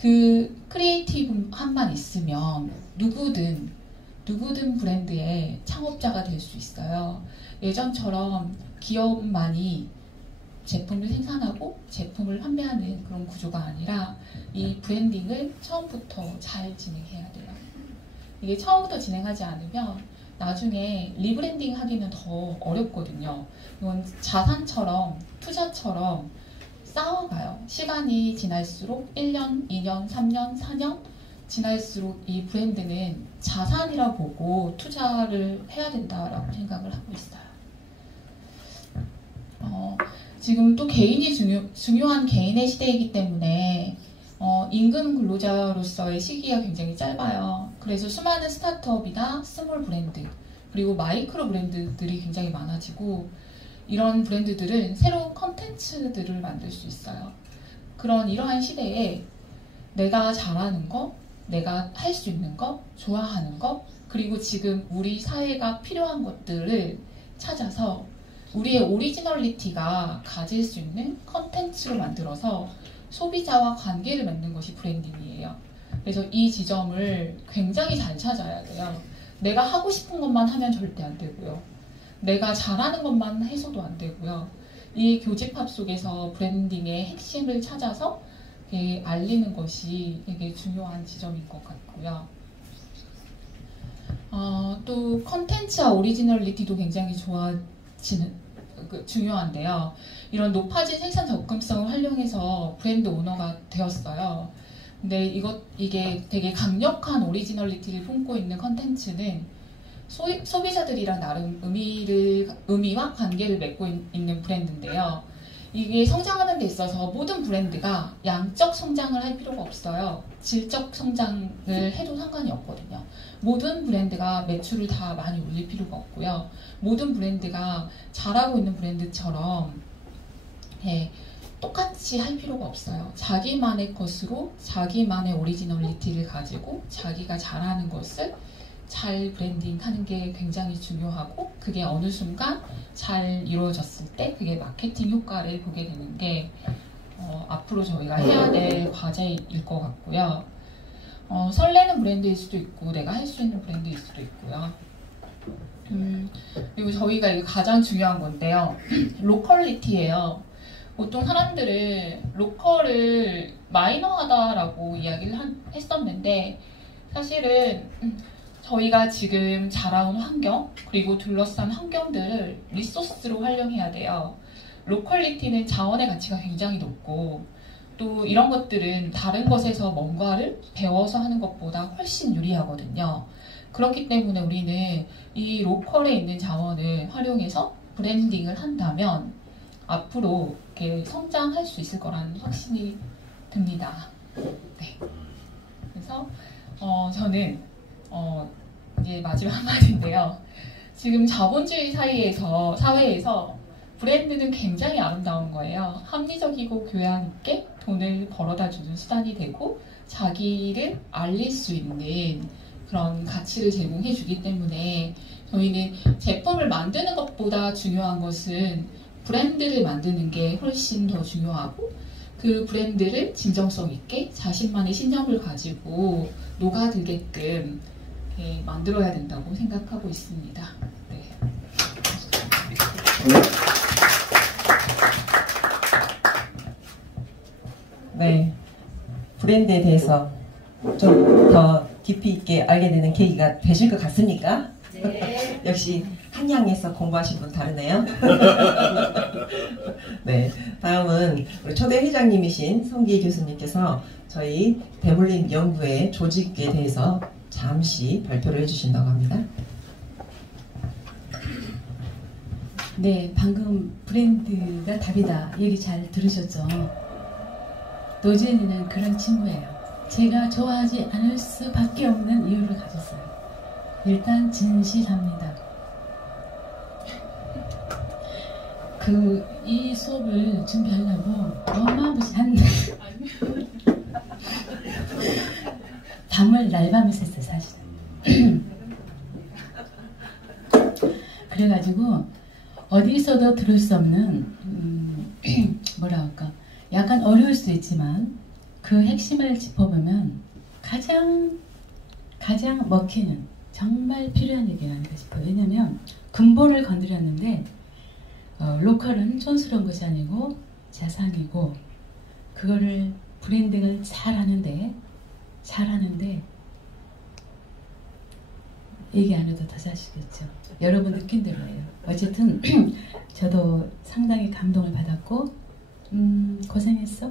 그 크리에이티브함만 있으면 누구든 브랜드의 창업자가 될 수 있어요. 예전처럼 기업만이 제품을 생산하고 제품을 판매하는 그런 구조가 아니라 이 브랜딩을 처음부터 잘 진행해야 돼요. 이게 처음부터 진행하지 않으면 나중에 리브랜딩 하기는 더 어렵거든요. 이건 자산처럼, 투자처럼 쌓아가요. 시간이 지날수록 1년, 2년, 3년, 4년 지날수록 이 브랜드는 자산이라 보고 투자를 해야 된다라고 생각을 하고 있어요. 지금 또 개인이 중요한 개인의 시대이기 때문에 임금 근로자로서의 시기가 굉장히 짧아요. 그래서 수많은 스타트업이나 스몰 브랜드 그리고 마이크로 브랜드들이 굉장히 많아지고, 이런 브랜드들은 새로운 컨텐츠들을 만들 수 있어요. 이러한 시대에 내가 잘하는 거, 내가 할 수 있는 거, 좋아하는 거, 그리고 지금 우리 사회가 필요한 것들을 찾아서 우리의 오리지널리티가 가질 수 있는 컨텐츠로 만들어서 소비자와 관계를 맺는 것이 브랜딩이에요. 그래서 이 지점을 굉장히 잘 찾아야 돼요. 내가 하고 싶은 것만 하면 절대 안 되고요. 내가 잘하는 것만 해서도 안 되고요. 이 교집합 속에서 브랜딩의 핵심을 찾아서 알리는 것이 되게 중요한 지점인 것 같고요. 또 컨텐츠와 오리지널리티도 굉장히 중요한데요. 이런 높아진 생산 접근성을 활용해서 브랜드 오너가 되었어요. 근데 이게 되게 강력한 오리지널리티를 품고 있는 컨텐츠는 소비자들이랑 나름 의미와 관계를 맺고 있는 브랜드인데요. 이게 성장하는 데 있어서 모든 브랜드가 양적 성장을 할 필요가 없어요. 질적 성장을 해도 상관이 없거든요. 모든 브랜드가 매출을 다 많이 올릴 필요가 없고요. 모든 브랜드가 잘하고 있는 브랜드처럼 똑같이 할 필요가 없어요. 자기만의 것으로 자기만의 오리지널리티를 가지고 자기가 잘하는 것을 잘 브랜딩하는 게 굉장히 중요하고, 그게 어느 순간 잘 이루어졌을 때 그게 마케팅 효과를 보게 되는 게 앞으로 저희가 해야 될 과제일 것 같고요. 설레는 브랜드일 수도 있고 내가 할 수 있는 브랜드일 수도 있고요. 그리고 저희가 이거 가장 중요한 건데요. 로컬리티예요. 보통 사람들은 로컬을 마이너하다라고 이야기를 했었는데, 사실은 저희가 지금 자라온 환경, 그리고 둘러싼 환경들을 리소스로 활용해야 돼요. 로컬리티는 자원의 가치가 굉장히 높고, 또 이런 것들은 다른 것에서 뭔가를 배워서 하는 것보다 훨씬 유리하거든요. 그렇기 때문에 우리는 이 로컬에 있는 자원을 활용해서 브랜딩을 한다면 앞으로 이렇게 성장할 수 있을 거라는 확신이 듭니다. 네. 그래서 저는 이제 마지막 한마디인데요. 지금 자본주의 사회에서 브랜드는 굉장히 아름다운 거예요. 합리적이고 교양 있게 돈을 벌어다 주는 수단이 되고 자기를 알릴 수 있는 그런 가치를 제공해 주기 때문에 저희는 제품을 만드는 것보다 중요한 것은 브랜드를 만드는 게 훨씬 더 중요하고, 그 브랜드를 진정성 있게 자신만의 신념을 가지고 녹아들게끔 만들어야 된다고 생각하고 있습니다. 네. 네, 브랜드에 대해서 좀 더 깊이 있게 알게 되는 계기가 되실 것 같습니까? 네. 역시 한양에서 공부하신 분 다르네요. 네, 다음은 우리 초대 회장님이신 성기희 교수님께서 저희 대물림 연구회 조직에 대해서 잠시 발표를 해주신다고 합니다. 네, 방금 브랜드가 답이다 얘기 잘 들으셨죠? 노진이는 그런 친구예요. 제가 좋아하지 않을 수밖에 없는 이유를 가졌어요. 일단 진실합니다. 이 수업을 준비하려고 어마무시한 밤을 날밤을 샜어요, 사실은. 그래가지고 어디서도 들을 수 없는 뭐라 할까, 약간 어려울 수 있지만 그 핵심을 짚어보면 가장 먹히는, 정말 필요한 얘기가 아닐까 싶어요. 왜냐하면 근본을 건드렸는데 로컬은 촌스러운 것이 아니고 자산이고, 그거를 브랜딩을 잘하는데 얘기 안 해도 더 잘하시겠죠. 여러분 느낀 대로예요. 어쨌든 저도 상당히 감동을 받았고, 고생했어?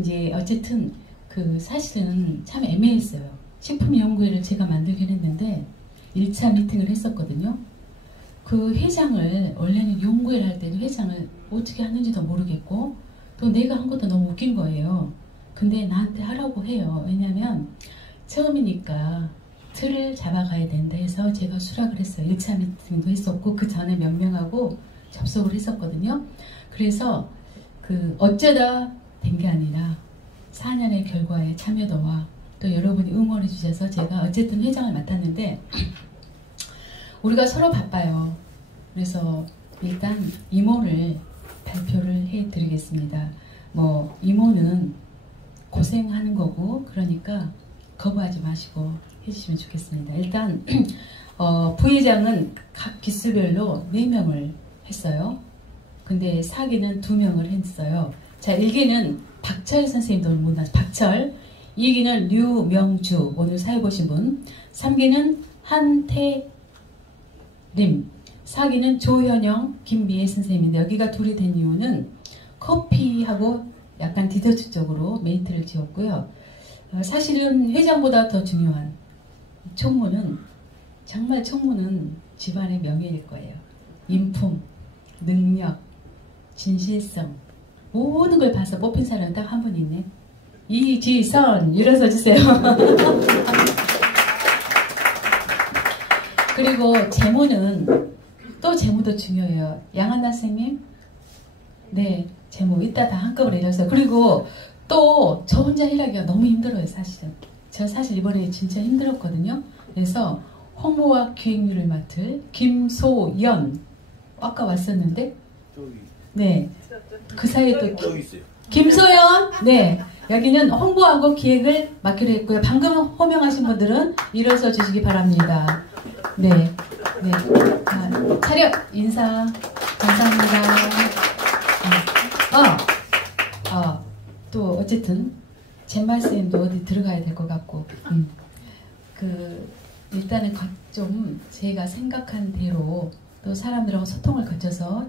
이제 어쨌든 사실은 참 애매했어요. 식품연구회를 제가 만들긴 했는데 1차 미팅을 했었거든요. 그 회장을, 원래는 연구회를 할 때는 회장을 어떻게 하는지도 모르겠고, 또 내가 한 것도 너무 웃긴 거예요. 근데 나한테 하라고 해요. 왜냐면 처음이니까 틀을 잡아가야 된다 해서 제가 수락을 했어요. 1차 미팅도 했었고 그 전에 몇 명하고 접속을 했었거든요. 그래서 어쩌다 된 게 아니라 4년의 결과에 참여도와 또 여러분이 응원해 주셔서 제가 어쨌든 회장을 맡았는데, 우리가 서로 바빠요. 그래서 일단 임원을 발표를 해드리겠습니다. 뭐 임원은 고생하는 거고 그러니까 거부하지 마시고 해주시면 좋겠습니다. 일단 부회장은 각 기수별로 4명을 했어요. 근데 사기는 2명을 했어요. 자, 1기는 박철 선생님도 못 나왔어요. 박철. 2기는 류명주, 오늘 사회 보신 분. 3기는 한태림. 4기는 조현영, 김미애 선생님인데 여기가 둘이 된 이유는 커피하고 약간 디저트 쪽으로 메이트를 지었고요. 사실은 회장보다 더 중요한 총무는 정말 총무는 집안의 명예일 거예요. 인품, 능력, 진실성 모든 걸 봐서 뽑힌 사람은 딱 한 분 있네. 이지선 일어서 주세요. 그리고 재무는 또 재무도 중요해요. 양한나 선생님, 네 재무 이따 다 한꺼번에 일어서. 그리고 또 저 혼자 일하기가 너무 힘들어요. 사실은 저 사실 이번에 진짜 힘들었거든요. 그래서 홍보와 기획률을 맡을 김소연 아까 왔었는데 네 그 사이에 또 김소연 네 여기는 홍보하고 기획을 맡기로 했고요. 방금 호명하신 분들은 일어서 주시기 바랍니다. 네, 네. 차렷 인사 감사합니다. 또 어쨌든 제 말씀도 어디 들어가야 될 것 같고 일단은 좀 제가 생각한 대로 또 사람들하고 소통을 거쳐서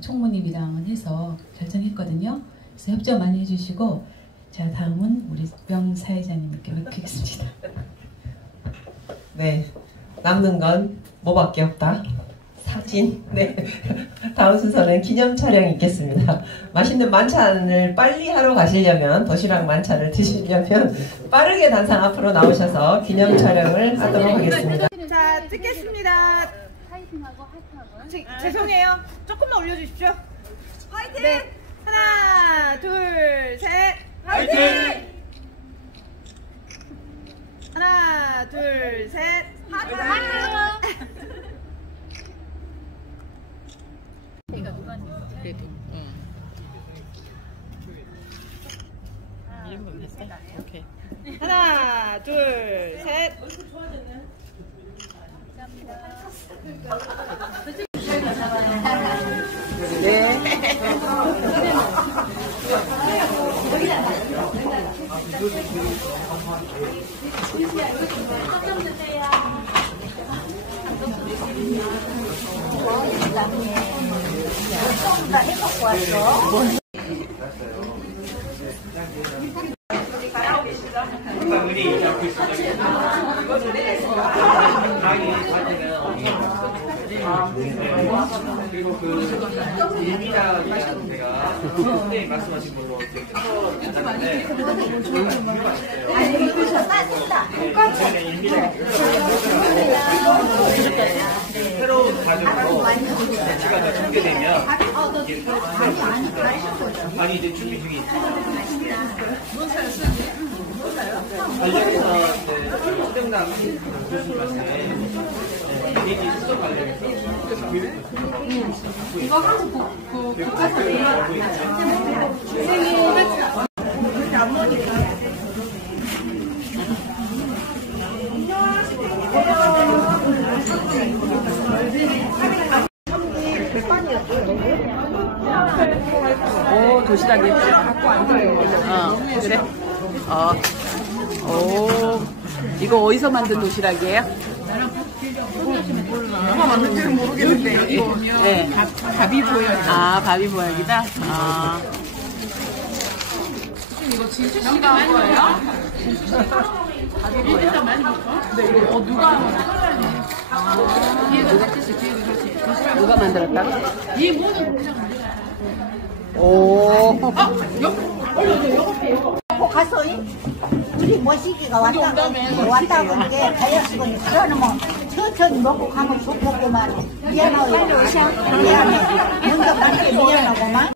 총무님이랑 해서 결정했거든요. 그래서 협조 많이 해주시고 자 다음은 우리 명 사회자님께 맡기겠습니다. 네, 남는 건 뭐밖에 없다. 사진. 네. 다음 순서는 기념 촬영이 있겠습니다. 맛있는 만찬을 빨리 하러 가시려면 도시락 만찬을 드시려면 빠르게 단상 앞으로 나오셔서 기념 촬영을 하도록 하겠습니다. 자, 찍겠습니다. 죄송해요. 조금만 올려주십시오. 화이팅! 네. 하나, 둘, 셋. 화이팅! 하나, 둘, 셋. 화이팅! 그래도 이름은 됐어? 오케이. 하나, 둘, 셋. 네. 나 해갖고 왔어. 그리고 그 일미라기라는 데가 선생님 말씀하신 걸로 괜찮은데 아니 이거 따뜻다. 새로운 과정으로 배치가 더 전개되면 아니 이제 준비 중에 있어요. 관련해서 학생당 교수님한테 얘기 수업 관련해서 이거 하고 오 도시락이 갖고 왔네. 그래? 오 이거 어디서 만든 도시락이에요? 누가 만든지는 모르겠는데 이거 네. 바비 보약이다. 아 바비 보약이다. 아 이거 진수 씨가 한 거예요? 진수 씨가 바비 보약 많이 먹어? 네 이거 누가 누가 만들었다고? 이 모든 오. 가서 우리 모시기가 왔다고 이제 가였으니 그러면 뭐 천천히 먹고 가면 좋겠구만. 미안하고 미안해. 먼저 갈게 미안하고만.